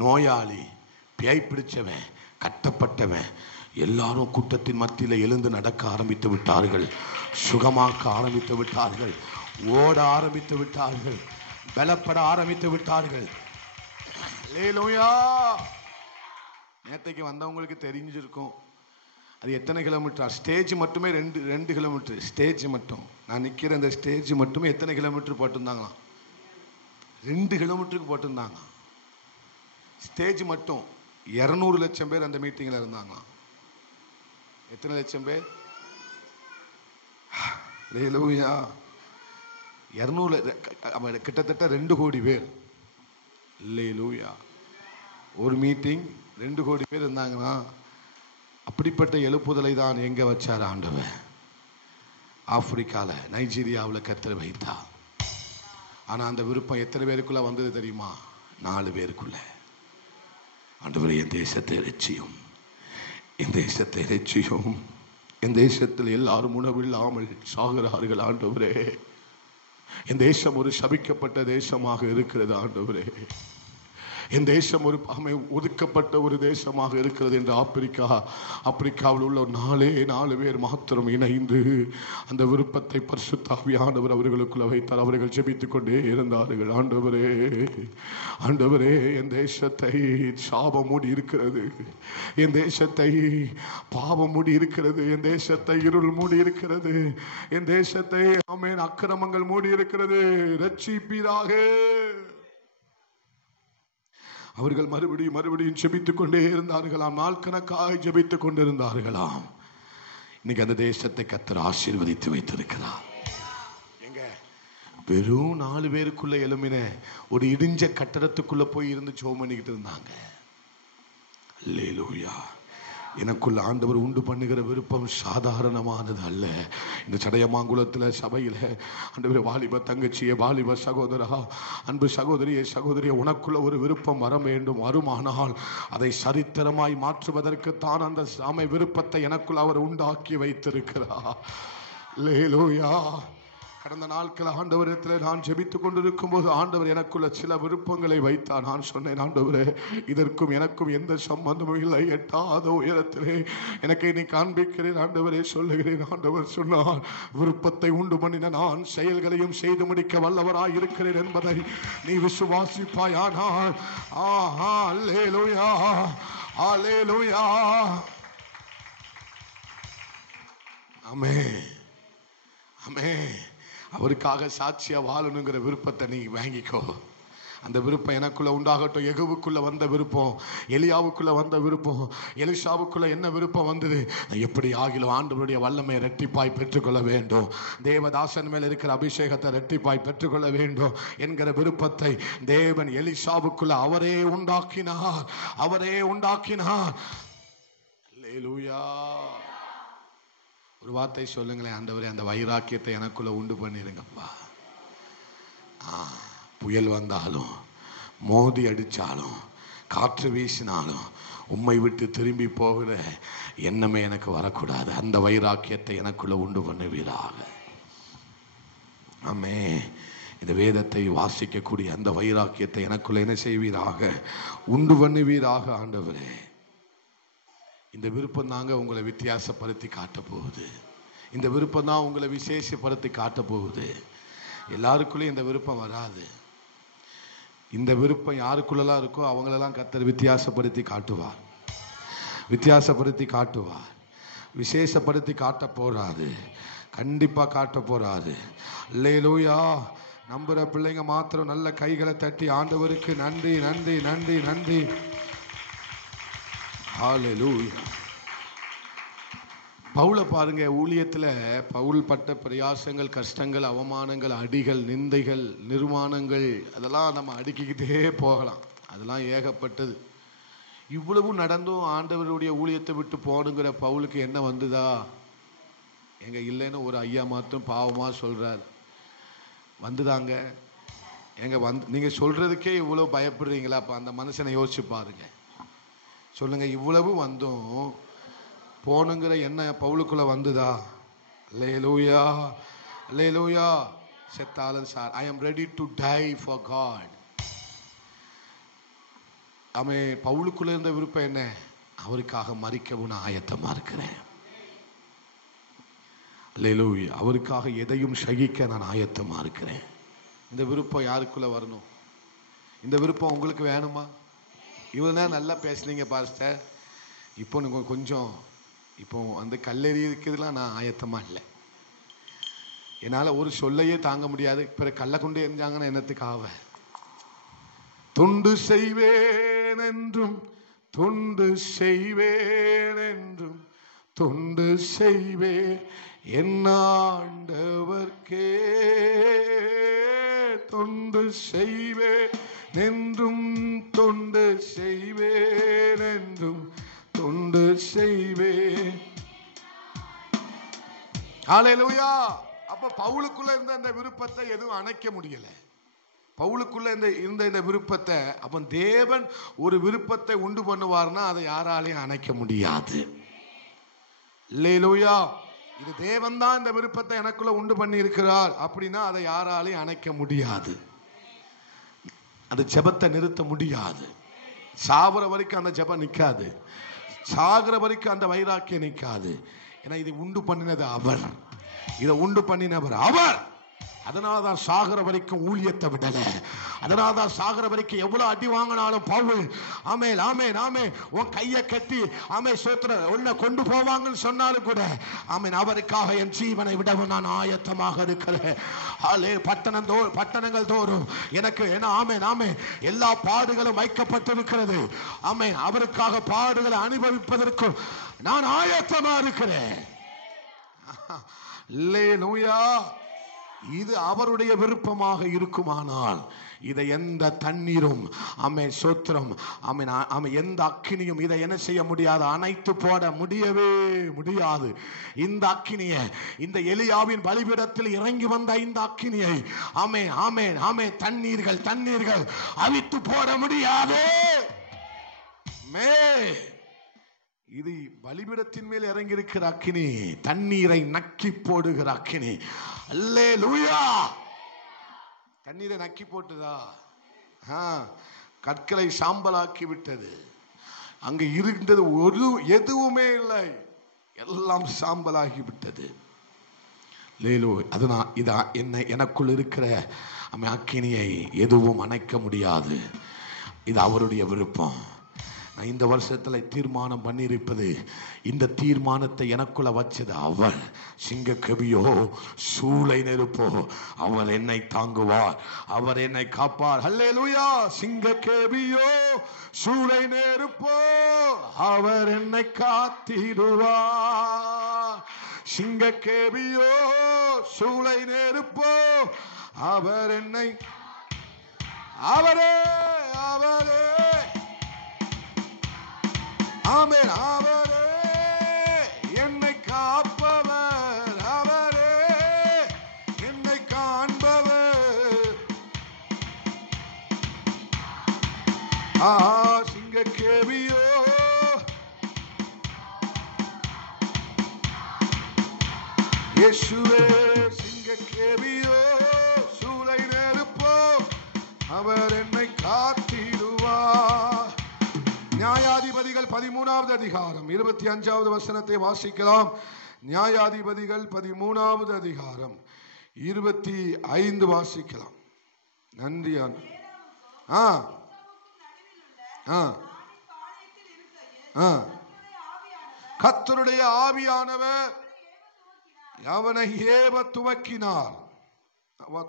நோயாளி, பேய் பிடிச்சவன், கட்டப்பட்டவன் எல்லாரும் கூட்டத்தின் மத்தியில் எழுந்து நடக்க ஆரம்பித்து விட்டார்கள். சுகமாக்க ஆரம்பித்து விட்டார்கள். ஓட ஆரம்பித்து விட்டார்கள். பலப்பட ஆரம்பித்து விட்டார்கள். அல்லேலூயா. நேற்றைக்கு வந்தவங்களுக்கு தெரிஞ்சிருக்கும் அது எத்தனை கிலோமீட்டர். ஸ்டேஜ் மட்டுமே 2 கிலோமீட்டர். ஸ்டேஜ் மட்டும், நான் நிற்கிற இந்த ஸ்டேஜ் மட்டுமே எத்தனை கிலோமீட்டர் போட்டிருந்தாங்களாம்? 2 கிலோமீட்டருக்கு போட்டிருந்தாங்க. ஸ்டேஜ் மட்டும் 200 லட்சம் பேர் அந்த மீட்டிங்கில் இருந்தாங்களாம். எத்தனை லட்சம் பேர்? அல்லேலூயா. 200, கிட்டத்தட்ட 2 கோடி பேர். அல்லேலூயா. ஒரு மீட்டிங் 2 கோடி பேர் இருந்தாங்கன்னா அப்படிப்பட்ட எழுப்புதலை தான் எங்க வச்சார் ஆண்டவர்? ஆப்பிரிக்காவில், நைஜீரியாவில் கர்த்தர் வைத்தா. ஆனால் அந்த விருப்பம் எத்தனை பேருக்குள்ள வந்தது தெரியுமா? 4 பேருக்குள்ள. ஆண்டவரே, என் தேசத்தை ரட்சியும், என் தேசத்தை ரட்சியும், என் தேசத்தில் எல்லாரும் உணவில்லாமல் சாகிறார்கள் ஆண்டவரே, என் தேசம் ஒரு சபிக்கப்பட்ட தேசமாக இருக்கிறது ஆண்டவரே, என் தேசம் ஒரு ஒதுக்கப்பட்ட ஒரு தேசமாக இருக்கிறது என்று ஆப்பிரிக்காவில் உள்ள 4 பேர் மாத்திரம் இணைந்து அந்த விருப்பத்தை பரிசுத்த ஆவியானவர் அவர்களுக்குள்ள வைத்தார். அவர்கள் ஜெபித்துக் கொண்டே இருந்தார்கள். ஆண்டவரே, ஆண்டவரே, என் தேசத்தை சாபம் மூடி இருக்கிறது, என் தேசத்தை பாவம் மூடி இருக்கிறது, என் தேசத்தை இருள் மூடி இருக்கிறது, என் தேசத்தை ஆமென் அக்கிரமங்கள் மூடி இருக்கிறது, ரட்சிப்பீராக. அவர்கள் மறுபடியும் ஜெபித்துக் கொண்டே இருந்தார்களாம். நாள் கணக்காய் ஜெபித்துக் கொண்டிருந்தார்களாம். இன்னைக்கு அந்த தேசத்தை கர்த்தர் ஆசீர்வதித்து வைத்திருக்கிறார். எங்க வெறும் 4 பேருக்குள்ள எழும்பின ஒரு இடிஞ்ச கட்டடத்துக்குள்ள போய் இருந்து ஜெபம் பண்ணிக்கிட்டு இருந்தாங்க. அல்லேலூயா. எனக்குள்ள ஆண்டவர் உண்டு பண்ணுகிற விருப்பம் சாதாரணமானது அல்ல. இந்த சடையமாங்குளத்தில் சபையில் ஆண்டவர், வாலிப தங்கச்சியே, வாலிப சகோதரா, அன்பு சகோதரியே, உனக்குள்ள ஒரு விருப்பம் வர வேண்டும். வருமானால் அதை சரித்திரமாய் மாற்றுவதற்கு தான் அந்த சாமை விருப்பத்தை எனக்குள்ள அவர் உண்டாக்கி வைத்திருக்கிறார். அல்லேலூயா. கடந்த நாட்கள் ஆண்டவரிடத்தில் நான் ஜெபித்துக் கொண்டிருக்கும் போது ஆண்டவர் எனக்குள்ள சில விருப்பங்களை வைத்தார். நான் சொன்னேன், ஆண்டவரே, இதற்கும் எனக்கும் எந்த சம்பந்தமும் இல்லை, எட்டாத உயரத்திலே எனக்கு நீ காண்பிக்கிறேன் ஆண்டவரே சொல்லுகிறேன். ஆண்டவர் சொன்னார், விருப்பத்தை உண்டு பண்ணின நான் செயல்களையும் செய்து முடிக்க வல்லவராய் இருக்கிறேன் என்பதை நீ விசுவாசிப்பாயானால். ஆஹா, அல்லேலூயா, அல்லேலூயா, ஆமென், ஆமென். அவருக்காக சாட்சியா வாழணுங்கிற விருப்பத்தை நீ வாங்கிக்கோ. அந்த விருப்பம் எனக்குள்ள உண்டாகட்டும். எகுவுக்குள்ள வந்த விருப்பம், எலியாவுக்குள்ள வந்த விருப்பம், எலிசாவுக்குள்ள என்ன விருப்பம் வந்தது? எப்படி ஆகிலும் ஆண்டவருடைய வல்லமை இரட்டிப்பாய் பெற்றுக்கொள்ள வேண்டும், தேவதாசன் மேல் இருக்கிற அபிஷேகத்தை இரட்டிப்பாய் பெற்றுக்கொள்ள வேண்டும் என்கிற விருப்பத்தை தேவன் எலிசாவுக்குள்ள அவரே உண்டாக்கினார். அல்லேலூயா. ஒரு வார்த்தை சொல்லுங்களேன், ஆண்டவரே, அந்த வைராக்கியத்தை எனக்குள்ள உண்டு பண்ணிருங்கப்பா. புயல் வந்தாலும், மோதி அடித்தாலும், காற்று வீசினாலும் உம்மை விட்டு திரும்பி போகிற எண்ணமே எனக்கு வரக்கூடாது. அந்த வைராக்கியத்தை எனக்குள்ள உண்டு பண்ணுவீராக. ஆமே. இந்த வேதத்தை வாசிக்கக்கூடிய அந்த வைராக்கியத்தை எனக்குள்ள என்ன செய்வீராக? உண்டு பண்ணுவீராக. ஆண்டவரே, இந்த விருப்பம் தாங்க உங்களை வித்தியாசப்படுத்தி காட்ட போகுது. இந்த விருப்பம் தான் உங்களை விசேஷப்படுத்தி காட்ட போகுது. எல்லாருக்குள்ளேயும் இந்த விருப்பம் வராது. இந்த விருப்பம் யாருக்குள்ளெல்லாம் இருக்கோ அவங்களெல்லாம் கர்த்தர் வித்தியாசப்படுத்தி காட்டுவார், விசேஷப்படுத்தி காட்ட போறாரு, கண்டிப்பா காட்ட போறாரு. அல்லேலூயா. நம்புற பிள்ளைங்க மாத்திரம் நல்ல கைகளை தட்டி ஆண்டவருக்கு நன்றி, நன்றி, நன்றி, நன்றி. ஹல்லேலூயா. பவுலை பாருங்க, ஊழியத்தில் பவுல் பட்ட பிரயாசங்கள், கஷ்டங்கள், அவமானங்கள், அடிகள், நிந்தைகள், நிர்மாணங்கள், அதெல்லாம் நம்ம அடுக்கிக்கிட்டே போகலாம். அதெல்லாம் ஏகப்பட்டது. இவ்வளவு நடந்தும் ஆண்டவருடைய ஊழியத்தை விட்டு போகணுங்கிற பவுலுக்கு என்ன வந்துதா? எங்க இல்லைன்னு ஒரு ஐயா மாத்திரம் பாவமாக சொல்றார். வந்துதாங்க. எங்க நீங்க சொல்றதுக்கே இவ்வளவு பயப்படுறீங்களா? அப்ப அந்த மனுஷனை யோசிச்சு பாருங்க. சொல்லுங்க, இவ்வளவு வந்தும் போனுங்கிற என்ன பவுலுக்குள்ள வந்துதா? அல்லேலூயா, அல்லேலூயா. செத்தாலும் sir, I am ready to die for God. அவன் பவுலுக்குள்ள இருந்த விருப்பம் என்ன? அவருக்காக மரிக்கவும் நான் ஆயத்தமா இருக்கிறேன். அல்லேலூயா. அவருக்காக எதையும் சகிக்க நான் ஆயத்தமா இருக்கிறேன். இந்த விருப்பம் யாருக்குள்ள வரணும்? இந்த விருப்பம் உங்களுக்கு வேணுமா? இவ்வளவு நேரம் நல்லா பேசுனீங்க பாஸ்டர், இப்போ நீங்க கொஞ்சம் இப்போ அந்த கல்லெறி இருக்கிறதுலாம் நான் ஆயத்தமா இல்லை. என்னால் ஒரு சொல்லையே தாங்க முடியாது. இப்போ கல்லை கொண்டு எரிஞ்சாங்கன்னா என்னத்துக்கு ஆவ? தொண்டு செய்வேன் என்றும், தொண்டு செய்வேன் என்றும், தொண்டு செய்வேன் என் ஆண்டவர்க்கே. தொண்டு செய்வேன் என்றும், தொண்டு செய்வேன் என்றும், தொண்டு செய்வேன். ஹல்லேலூயா. அப்ப பவுலுக்குள்ள இருந்த அந்த விருப்பத்தை எதுவும் அணைக்க முடியல. பவுலுக்குள்ள இருந்த இந்த விருப்பத்தை, அப்ப தேவன் ஒரு விருப்பத்தை உண்டு பண்ணுவார்னா அதை யாராலையும் அணைக்க முடியாது. அல்லேலூயா. இது தேவன் தான் இந்த விருப்பத்தை எனக்குள்ள உண்டு பண்ணி இருக்கிறார் அப்படின்னா அதை யாராலையும் அணைக்க முடியாது. அது ஜெபத்தை நிறுத்த முடியாது. சாகுற வரைக்கும் அந்த ஜெபம் நிற்காது. சாகுற வரைக்கும் அந்த வைராக்கியம் நிற்காது. ஏன்னா இதை உண்டு பண்ணினது அவர், இதை உண்டு பண்ணினவர் அவர். அதனாலதான் சாகர வரைக்கும் ஊழியத்தை விடல. அதனாலதான் சாகர வரைக்கும் எவ்வளவு அடி வாங்கினாலும் பவுல் ஆமென் ஆமென் ஆமென் உன் கையை கட்டி ஆமென் சோத்திர உன்னை கொண்டு போவாங்கன்னு சொன்னாலும் கூட ஆமென் அவருக்காக என் ஜீவனை விடவும் நான் ஆயத்தமாக இருக்கிறேன். பட்டணங்கள் தோறும் எனக்கு என்ன ஆமென் ஆமென் எல்லா பாடுகளும் வைக்கப்பட்டிருக்கிறது. ஆமென் அவருக்காக பாடுகளை அனுபவிப்பதற்கு நான் ஆயத்தமா இருக்கிறேன். அல்லேலூயா. இது அவருடைய விருப்பமாக இருக்குமானால் இதை எந்த தண்ணீரும் ஆமென் சோத்திரம் ஆமென் ஆமென் எந்த அக்கினியும் இதை என்ன செய்ய முடியாது? அணைத்து போட முடியவே முடியாது. இந்த அக்கினியை, இந்த எலியாவின் பலிபீடத்தில் இறங்கி வந்த இந்த அக்கினியை ஆமென் ஆமென் ஆமென் தண்ணீர்கள் அவித்து போட முடியாது. இது பலிபீடத்தின் மேல் இறங்கி இருக்கிற அக்கினி, தண்ணீரை நக்கி போடுகிற அக்கினி. அல்லேலூயா. தண்ணீரை நக்கி போட்டுதா? கற்களை சாம்பலாக்கி விட்டது. அங்க இருந்தது எதுவுமே இல்லை, எல்லாம் சாம்பலாகி விட்டது. அதனால் இதான் எனக்குள் இருக்கிற அக்கினியை எதுவும் அணைக்க முடியாது. இது அவருடைய விருப்பம். நான் இந்த வருஷத்துல தீர்மானம் பண்ணியிருப்பது, இந்த தீர்மானத்தை எனக்குள்ள வச்சது அவர். சிங்க கவியோ சூளை நெருப்போ அவர் என்னை தாங்குவார், அவர் என்னை காப்பார். அல்லேலூயா. சிங்க கவியோ சூளை நெருப்போ அவர் என்னை காத்திடுவார். சிங்க கவியோ சூளை நெருப்போ அவர் என்னை அவரே ஆமென் அவரே என்னை காப்பவர், அவரே என்னை காண்பவர். சிங்க கேவியோ இயேசுவே சிங்க கேவியோ சூளை நெருப்போ அவர் என்னை காத்திடுவார். நியாயாதிபதிகள் 13வது அதிகாரம் 25வது வசனத்தை வாசிக்கலாம். நியாயாதிபதிகள் 13வது அதிகாரம் 25 வாசிக்கலாம். நன்றி. கர்த்தருடைய ஆவியானவர் அவனை ஏவ துவக்கினார்.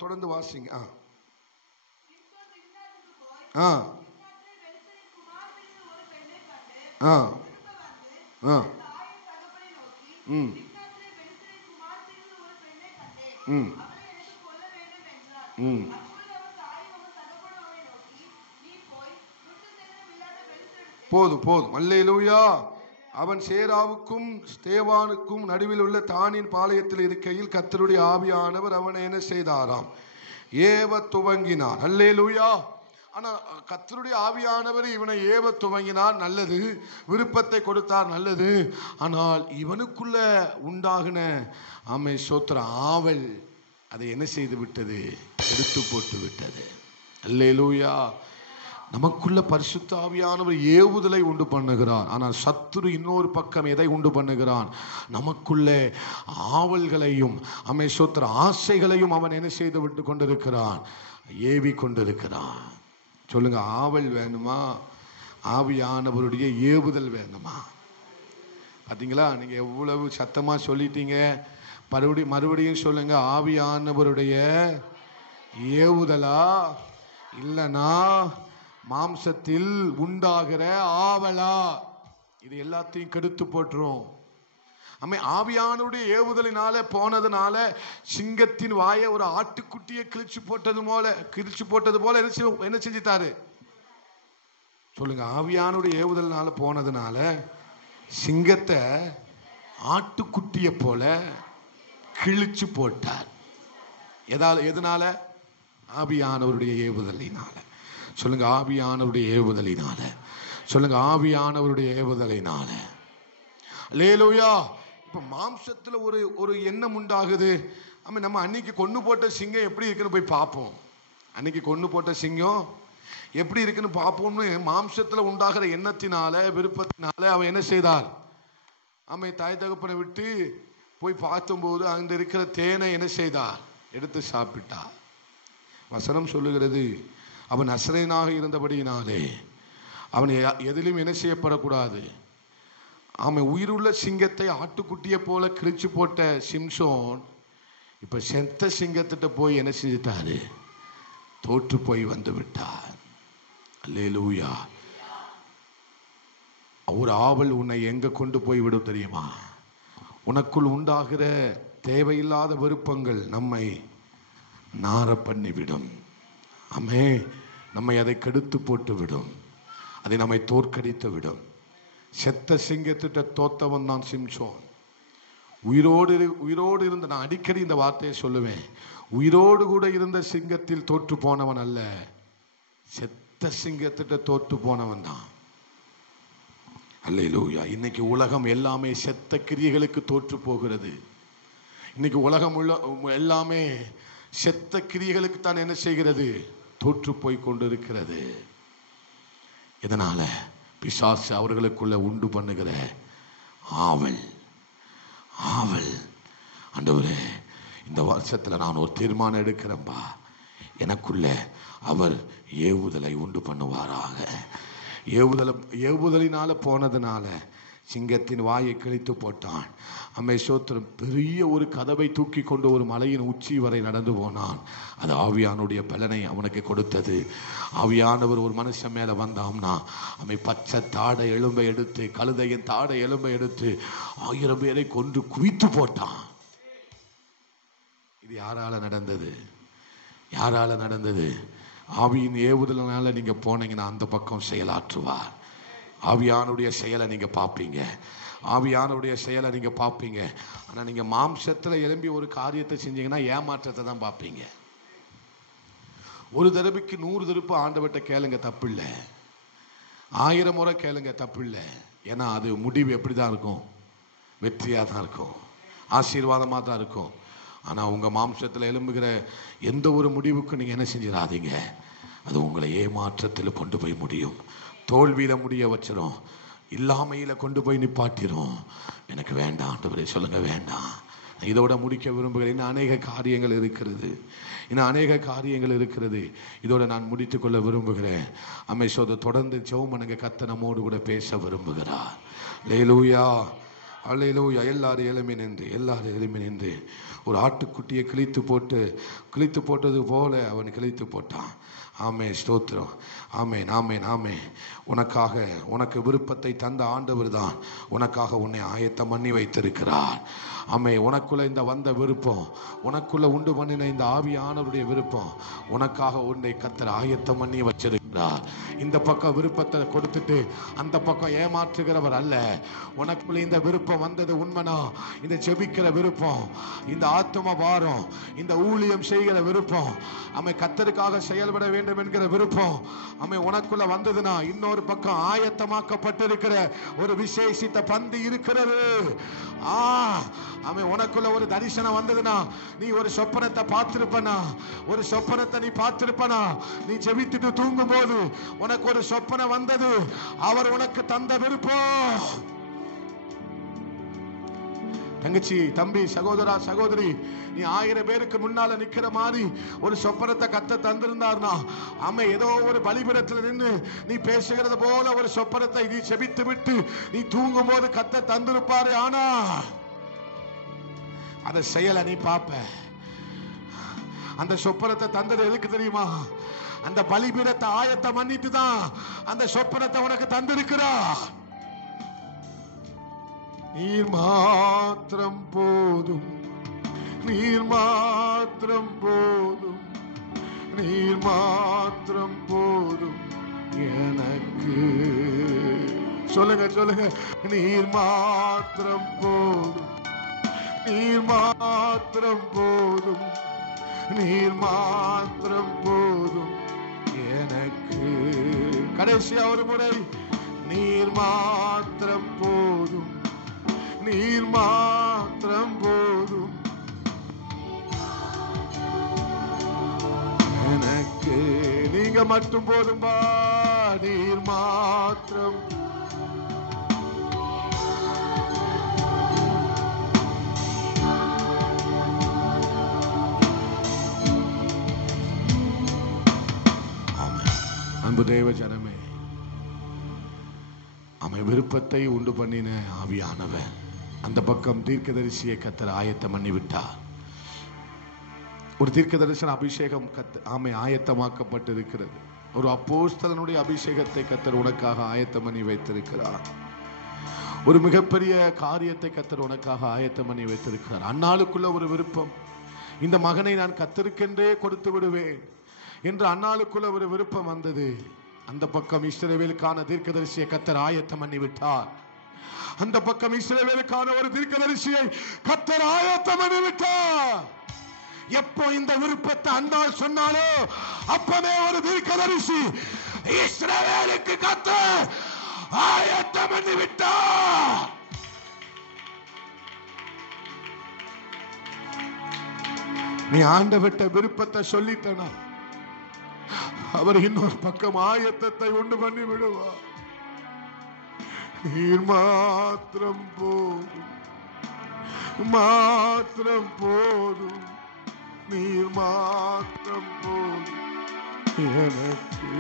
தொடர்ந்து வாசிங்க. ஆ ம் ம் ம் போதும் போதும். அல்லேலூயா. அவன் சேராவுக்கும் ஸ்தேவானுக்கும் நடுவில் உள்ள தானின் பாளையத்தில் இருக்கையில் கர்த்தருடைய ஆவியானவர் அவனை என்ன செய்தாராம்? ஏவ துவங்கினார். அல்லேலூயா. ஆனா கர்த்தருடைய ஆவியானவர் இவனை ஏவ துவங்கினார், நல்லது. விருப்பத்தை கொடுத்தார், நல்லது. ஆனால் இவனுக்குள்ள உண்டாகின ஆமை சோத்திர ஆவல் அதை என்ன செய்து விட்டது? எடுத்து போட்டு விட்டது. அல்லேலூயா. நமக்குள்ள பரிசுத்த ஆவியானவர் ஏவுதலை உண்டு பண்ணுகிறார். ஆனால் சத்துரு இன்னொரு பக்கம் எதை உண்டு பண்ணுகிறான்? நமக்குள்ள ஆவல்களையும் சோத்திர ஆசைகளையும் அவன் என்ன செய்து விட்டு கொண்டிருக்கிறான்? ஏவி கொண்டிருக்கிறான். சொல்லுங்க, ஆவல் வேணுமா? ஆவியானவருடைய ஏவுதல் வேணுமா? பார்த்தீங்களா? நீங்க எவ்வளவு சத்தமா சொல்லிட்டீங்க. மறுபடியும் சொல்லுங்க, ஆவியானவருடைய ஏவுதலா இல்லனா மாம்சத்தில் உண்டாகிற ஆவலா? இது எல்லாத்தையும் கெடுத்து போட்டுரும். ஆவியானுடைய ஏவுதலினால போனதுனால சிங்கத்தின் வாயை ஒரு ஆட்டுக்குட்டியை கிழிச்சு போட்டது போல என்ன செஞ்சிட்டாரு? சொல்லுங்க, ஆவியானுடைய ஏவுதலினால போனதுனால சிங்கத்தை ஆட்டுக்குட்டியை போல கிழிச்சு போட்டார். எதனால? ஆவியானவருடைய ஏவுதலினால. சொல்லுங்க, ஆவியானவருடைய ஏவுதலினால. சொல்லுங்க, ஆவியானவருடைய ஏவுதலினால. அல்லேலூயா. இப்ப மாம்சத்துல ஒரு எண்ணம் உண்டாகுது. நம்ம அன்னைக்கு கொண்டு போட்ட சிங்கம் எப்படி இருக்குன்னு போய் பார்ப்போம். அன்னைக்கு கொண்டு போட்ட சிங்கம் எப்படி இருக்குன்னு பார்ப்போம்னு மாம்சத்துல உண்டாகிற எண்ணத்தினால, விருப்பத்தினால அவன் என்ன செய்தார்? தாய் தகப்பனை விட்டு போய் பார்த்தபோது அங்க இருக்கிற தேனை என்ன செய்தார்? எடுத்து சாப்பிட்டார். வசனம் சொல்லுகிறது, அவன் நசரேயனாக இருந்தபடியினாலே அவன் எதிலும் என்ன செய்யப்படக்கூடாது. அவன் உயிருள்ள சிங்கத்தை ஆட்டுக்குட்டியை போல கிழிச்சு போட்ட சிம்சோன் இப்ப செத்த சிங்கத்திட்ட போய் என்ன செஞ்சிட்டாரு? தோற்று போய் வந்து விட்டார். அல்லேலூயா. ஒரு ஆவல் உன்னை எங்க கொண்டு போய் விடும் தெரியுமா? உனக்குள் உண்டாகிற தேவையில்லாத விருப்பங்கள் நம்மை நார பண்ணிவிடும். நம்மை அதை கெடுத்து போட்டு விடும். அதை நம்மை தோற்கடித்து விடும். செத்த சிங்கத்திட்ட தோத்தவன் தான் சிம்சோன். உயிரோடு இருந்த, நான் அடிக்கடி இந்த வார்த்தையை சொல்லுவேன், உயிரோடு கூட இருந்த சிங்கத்தில் தோற்று போனவன் அல்ல, செத்த சிங்கத்திட்ட தோற்று போனவன் தான். அல்லேலூயா. இன்னைக்கு உலகம் எல்லாமே செத்த கிரியைகளுக்கு தோற்று போகிறது. இன்னைக்கு உலகம் எல்லாமே செத்த கிரியைகளுக்கு தான் என்ன செய்கிறது? தோற்று போய் கொண்டிருக்கிறது. இதனால பிசாசு அவர்களுக்குள்ள உண்டு பண்ணுகிற ஆவல். ஆண்டவரே, இந்த வருஷத்துல நான் ஒரு தீர்மானம் எடுக்கிறேன்பா, எனக்குள்ள அவர் ஏவுதலை உண்டு பண்ணுவாராக. ஏவுதலினால போனதுனால சிங்கத்தின் வாயை கிழித்து போட்டான். சோத்திரம். பெரிய ஒரு கதவை தூக்கி கொண்டு ஒரு மலையின் உச்சி வரை நடந்து போனான். அது ஆவியானுடைய பலனை அவனுக்கு கொடுத்தது. ஆவியானவர் ஒரு மனுஷன் மேல வந்தாம்னா பச்சை தாடை எலும்பை எடுத்து, கழுதையின் தாடை எலும்பை எடுத்து 1000 பேரை கொன்று குவித்து போட்டான். இது யாரால நடந்தது? யாரால நடந்தது? ஆவியின் ஏவுதலினால நீங்க போனீங்கன்னா அந்த பக்கம் செயலாற்றுவார். ஆவியானுடைய செயலை நீங்க பார்ப்பீங்க. ஆவியானுடைய செயலை நீங்க பார்ப்பீங்க. ஆனா நீங்க மாம்சத்துல எழும்பி ஒரு காரியத்தை செஞ்சீங்கன்னா ஏமாற்றத்தை தான் பார்ப்பீங்க. ஒரு தடவைக்கு 100 திருப்பு ஆண்டவர்கிட்ட கேளுங்க, தப்பு இல்லை. 1000 முறை கேளுங்க, தப்பு இல்லை. ஏன்னா அது முடிவு எப்படிதான் இருக்கும்? வெற்றியா தான் இருக்கும், ஆசீர்வாதமா தான் இருக்கும். ஆனா உங்க மாம்சத்துல எழும்புகிற எந்த ஒரு முடிவுக்கும் நீங்க என்ன செஞ்சிடாதீங்க, அது உங்களை ஏமாற்றத்தில் கொண்டு போய் முடியும், தோல்வியில முடிய வச்சிரும், இல்லாமையில கொண்டு போய் நிப்பாட்டிரும். எனக்கு வேண்டாம் ஆண்டவரே, சொல்லுங்க வேண்டாம். இதோட முடிக்க விரும்புகிறேன். இன்னும் அநேக காரியங்கள் இருக்கிறது. இதோட நான் முடித்து கொள்ள விரும்புகிறேன். தொடர்ந்து ஜெபம் பண்ணுங்க. கர்த்தர் நம்மோடு கூட பேச விரும்புகிறார். அல்லேலூயா. அல்லேலூயா. எல்லாரும் எழுமி நின்று ஒரு ஆட்டுக்குட்டியை கிழித்து போட்டது போல அவன் கிழித்து போட்டான். ஆமே, ஸ்தோத்திரம். ஆமேன், ஆமேன், ஆமே. உனக்கு விருப்பத்தை தந்த ஆண்டவர் தான் உனக்காக உன்னை ஆயத்தம் பண்ணி வைத்திருக்கிறார். ஆமே, உனக்குள்ள இந்த வந்த விருப்பம், உனக்குள்ள உண்டு பண்ணின இந்த ஆவியானவருடைய விருப்பம், உனக்காக உன்னை கர்த்தர் ஆயத்தம் பண்ணி வச்சிருக்கிறார். இந்த பக்கம் விருப்பத்தை கொடுத்துட்டு அந்த பக்கம் ஏமாற்றுகிறவர் அல்ல. உனக்குள்ள இந்த விருப்பம் வந்தது உண்மைனா, இந்த ஜெபிக்கிற விருப்பம், இந்த ஆத்தும பாரம், இந்த ஊழியம் செய்கிற விருப்பம், ஆமே, கர்த்தருக்காக செயல்பட வேண்டும் என்கிற விருப்பம், ஆமே, உனக்குள்ள வந்ததுன்னா இன்னொரு பக்கம் ஆயத்தமாக்கப்பட்டிருக்கிற ஒரு விசேஷித்த பந்தி இருக்கிறது. ஆமே, உனக்குள்ள ஒரு தரிசனம் வந்ததுன்னா, நீ ஒரு சொப்பனத்தை பார்த்திருப்பனா, ஒரு சொப்பனத்தை நீ பார்த்திருப்பனா, நீ ஜெபித்துட்டு தூங்கும் போது உனக்கு ஒரு சொப்பனம் வந்தது, அவர் உனக்கு தந்த விருப்பம். தங்கச்சி, தம்பி, சகோதரா, சகோதரி, நீ 1000 பேருக்கு முன்னால நிக்கிற மாதிரி ஒரு சொப்பனத்தை கர்த்தர் தந்திருந்தார்னா, ஆமே, ஏதோ ஒரு பலிபீடத்துல நின்று நீ பேசுகிறது போல ஒரு சொப்பனத்தை நீ செபித்து விட்டு நீ தூங்கும் போது கர்த்தர் தந்திருப்பாரு. ஆனா அந்த செயலை நீ பாப்ப. அந்த சொப்பனத்தை தந்தது எதுக்கு தெரியுமா? அந்த பலிபீடத்தை ஆயத்தம் பண்ணிட்டு தான் அந்த சொப்பனத்தை உனக்கு தந்திருக்கிறார். நீர் மாத்திரம் போதும், நீர் மாத்திரம் போதும், நீர் மாத்திரம் போதும் எனக்கு. சொல்லுங்க, நீர் மாத்திரம் போதும், நீர் மாத்திரம் போதும், நீர் மாத்திரம் போதும் எனக்கு. கடைசியா ஒரு முறை, நீர் மாத்திரம் போதும், நீர் மாத்திரம் போதும் எனக்கு. நீங்க மட்டும் போதும்பா, நீர் மாத்திரம். அன்பு தேவ ஜனமே, அவன் விருப்பத்தை உண்டு பண்ணின ஆவியானவன் அந்த பக்கம் தீர்க்கதரிசியை கர்த்தர் ஆயத்தம் பண்ணி விட்டார். ஒரு தீர்க்க தரிசன அபிஷேகம் ஆயத்தமாக்கப்பட்டிருக்கிறது. ஒரு அப்போஸ்தலனுடைய அபிஷேகத்தை கர்த்தர் உனக்காக ஆயத்தம் பண்ணி வைத்திருக்கிறார். ஒரு மிகப்பெரிய காரியத்தை கர்த்தர் உனக்காக ஆயத்தம் பண்ணி வைத்திருக்கிறார். அன்னாளுக்குள்ள ஒரு விருப்பம், இந்த மகனை நான் கர்த்தருக்கென்றே கொடுத்து விடுவேன் என்று அன்னாளுக்குள்ள ஒரு விருப்பம் வந்தது. அந்த பக்கம் இஸ்ரவேலுக்கான தீர்க்கதரிசியை கர்த்தர் ஆயத்தம் பண்ணி விட்டார். அந்த பக்கம் இஸ்ரவேலுக்கான ஒரு தீர்க்கதரிசியை கர்த்தர் ஆயத்தம் பண்ணி விட்டார். எப்போ இந்த விருப்பத்தை அன்னாள் சொன்னாலோ அப்பவே ஒரு தீர்க்கதரிசி இஸ்ரவேலுக்கு கர்த்தர் ஆயத்தம் பண்ணி விட்டார். நீ ஆண்டவர்ட்ட விருப்பத்தை சொல்லிட்டனா, அவர் இன்னொரு பக்கம் ஆயத்தத்தை உண்டு பண்ணி விடுவார். நீர் மாத்திரம் போதும், மாத்திரம் போதும், நீர் மாத்திரம் போதும் எனக்கு.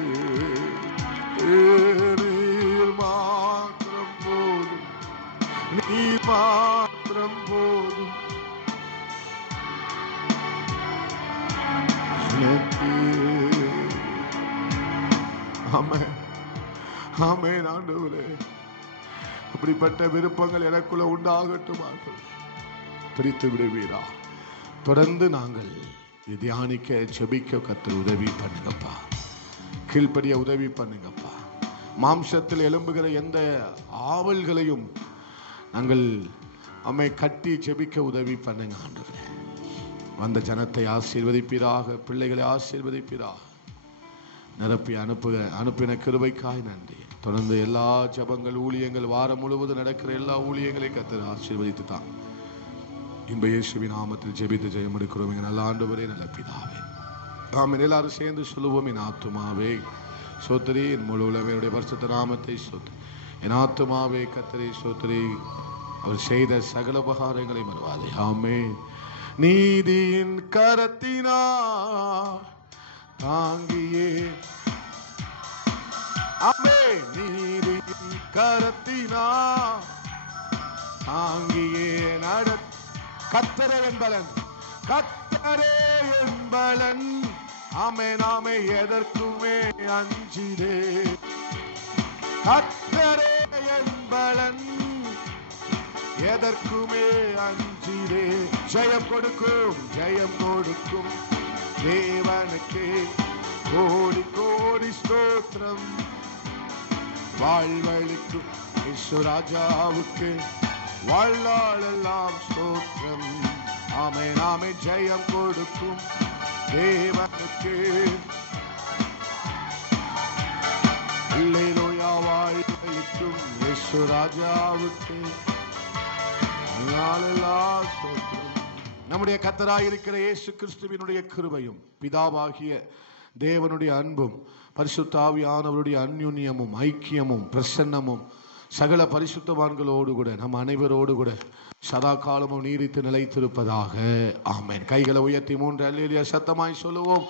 நீர் மாத்திரம் போதும், நீர் மாத்திரம் போதும் எனக்கு. ஆமென், ஆமென். ஆண்டவரே, அப்படிப்பட்ட விருப்பங்கள் எனக்குள்ள உண்டாகட்டும். பிரித்து விடுவீரா? தொடர்ந்து நாங்கள் தியானிக்க, ஜெபிக்க கர்த்தர் உதவி பண்ணுங்கப்பா. கீழ்ப்படிய உதவி பண்ணுங்கப்பா. மாம்சத்தில் எழும்புகிற எந்த ஆவல்களையும் நாங்கள் அம்மை கட்டி ஜெபிக்க உதவி பண்ணுங்க ஆண்டவரே. வந்த ஜனத்தை ஆசீர்வதிப்பீராக, பிள்ளைகளை ஆசீர்வதிப்பீராக. நிரப்பி அனுப்பின கிருபைக்காய் நன்றி. தொடர்ந்து எல்லா ஜபங்கள், ஊழியங்கள், வாரம் முழுவதும் நடக்கிற எல்லா ஊழியங்களையும் கர்த்தர் ஆசீர்வதித்து தான் இன்ப இயேசுவின் நாமத்தில் ஜெபித்து ஜெயம் எடுக்கிறோம். எங்கள் நல்ல ஆண்டவரே, நல்ல பிதாவே. ஆமென். எல்லாரும் சேர்ந்து சொல்லுவோம். என் ஆத்துமாவே சோத்திரி, என் முழு உலகமே பரிசுத்த நாமத்தை சோத்திரி. என் ஆத்துமாவே கர்த்தரை சோத்திரி, அவர் செய்த சகல உபகாரங்களை மறவாதே. ஆமென். நீதியின் கரத்தினா தாங்கியே, ஆமென், நீதியின் கரத்தினா தாங்கியே நட. கர்த்தரே என் பலன், கர்த்தரே என் பலன். ஆமென் ஆமென், எதற்குமே அஞ்சிடே. கர்த்தரே என் பலன், எதற்குமே அஞ்சிடே. ஜெயம் கொடுக்கும், ஜெயம் கொடுக்கும் தேவனுக்கே கோடி கோடி ஸ்தோத்திரம். வாழ்வழிக்கும் இயேசு ராஜாவுக்கு வாழ்நாளெல்லாம் ஸ்தோத்திரம். ஆமென் ஆமென், ஜெயம் கொடுக்கும் தேவனுக்கு அல்லேலூயா. வாழ்வழிக்கும் இயேசு ராஜாவுக்கு வாழ்நாளெல்லாம் ஸ்தோத்திரம். நம்முடைய கர்த்தராயிருக்கிற இயேசு கிறிஸ்துவினுடைய கிருபையும் பிதாவாகிய தேவனுடைய அன்பும் பரிசுத்த ஆவியானவருடைய அந்யுன்யமும் ஐக்கியமும் பிரசன்னமும் சகல பரிசுத்தவான்களோடு கூட நம் அனைவரோடு கூட சதா காலமும் நீடித்து நிலைத்திருப்பதாக. ஆமென். கைகளை உயர்த்தி 3 அல்லேலூயா சத்தமாய் சொல்லுவோம்.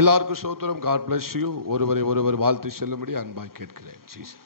எல்லாருக்கும் ஸ்தோத்திரம். God bless you. ஒருவரை ஒருவர் வாழ்த்து செல்லும்படி அன்பாய் கேட்கிறேன். ஜீசஸ்.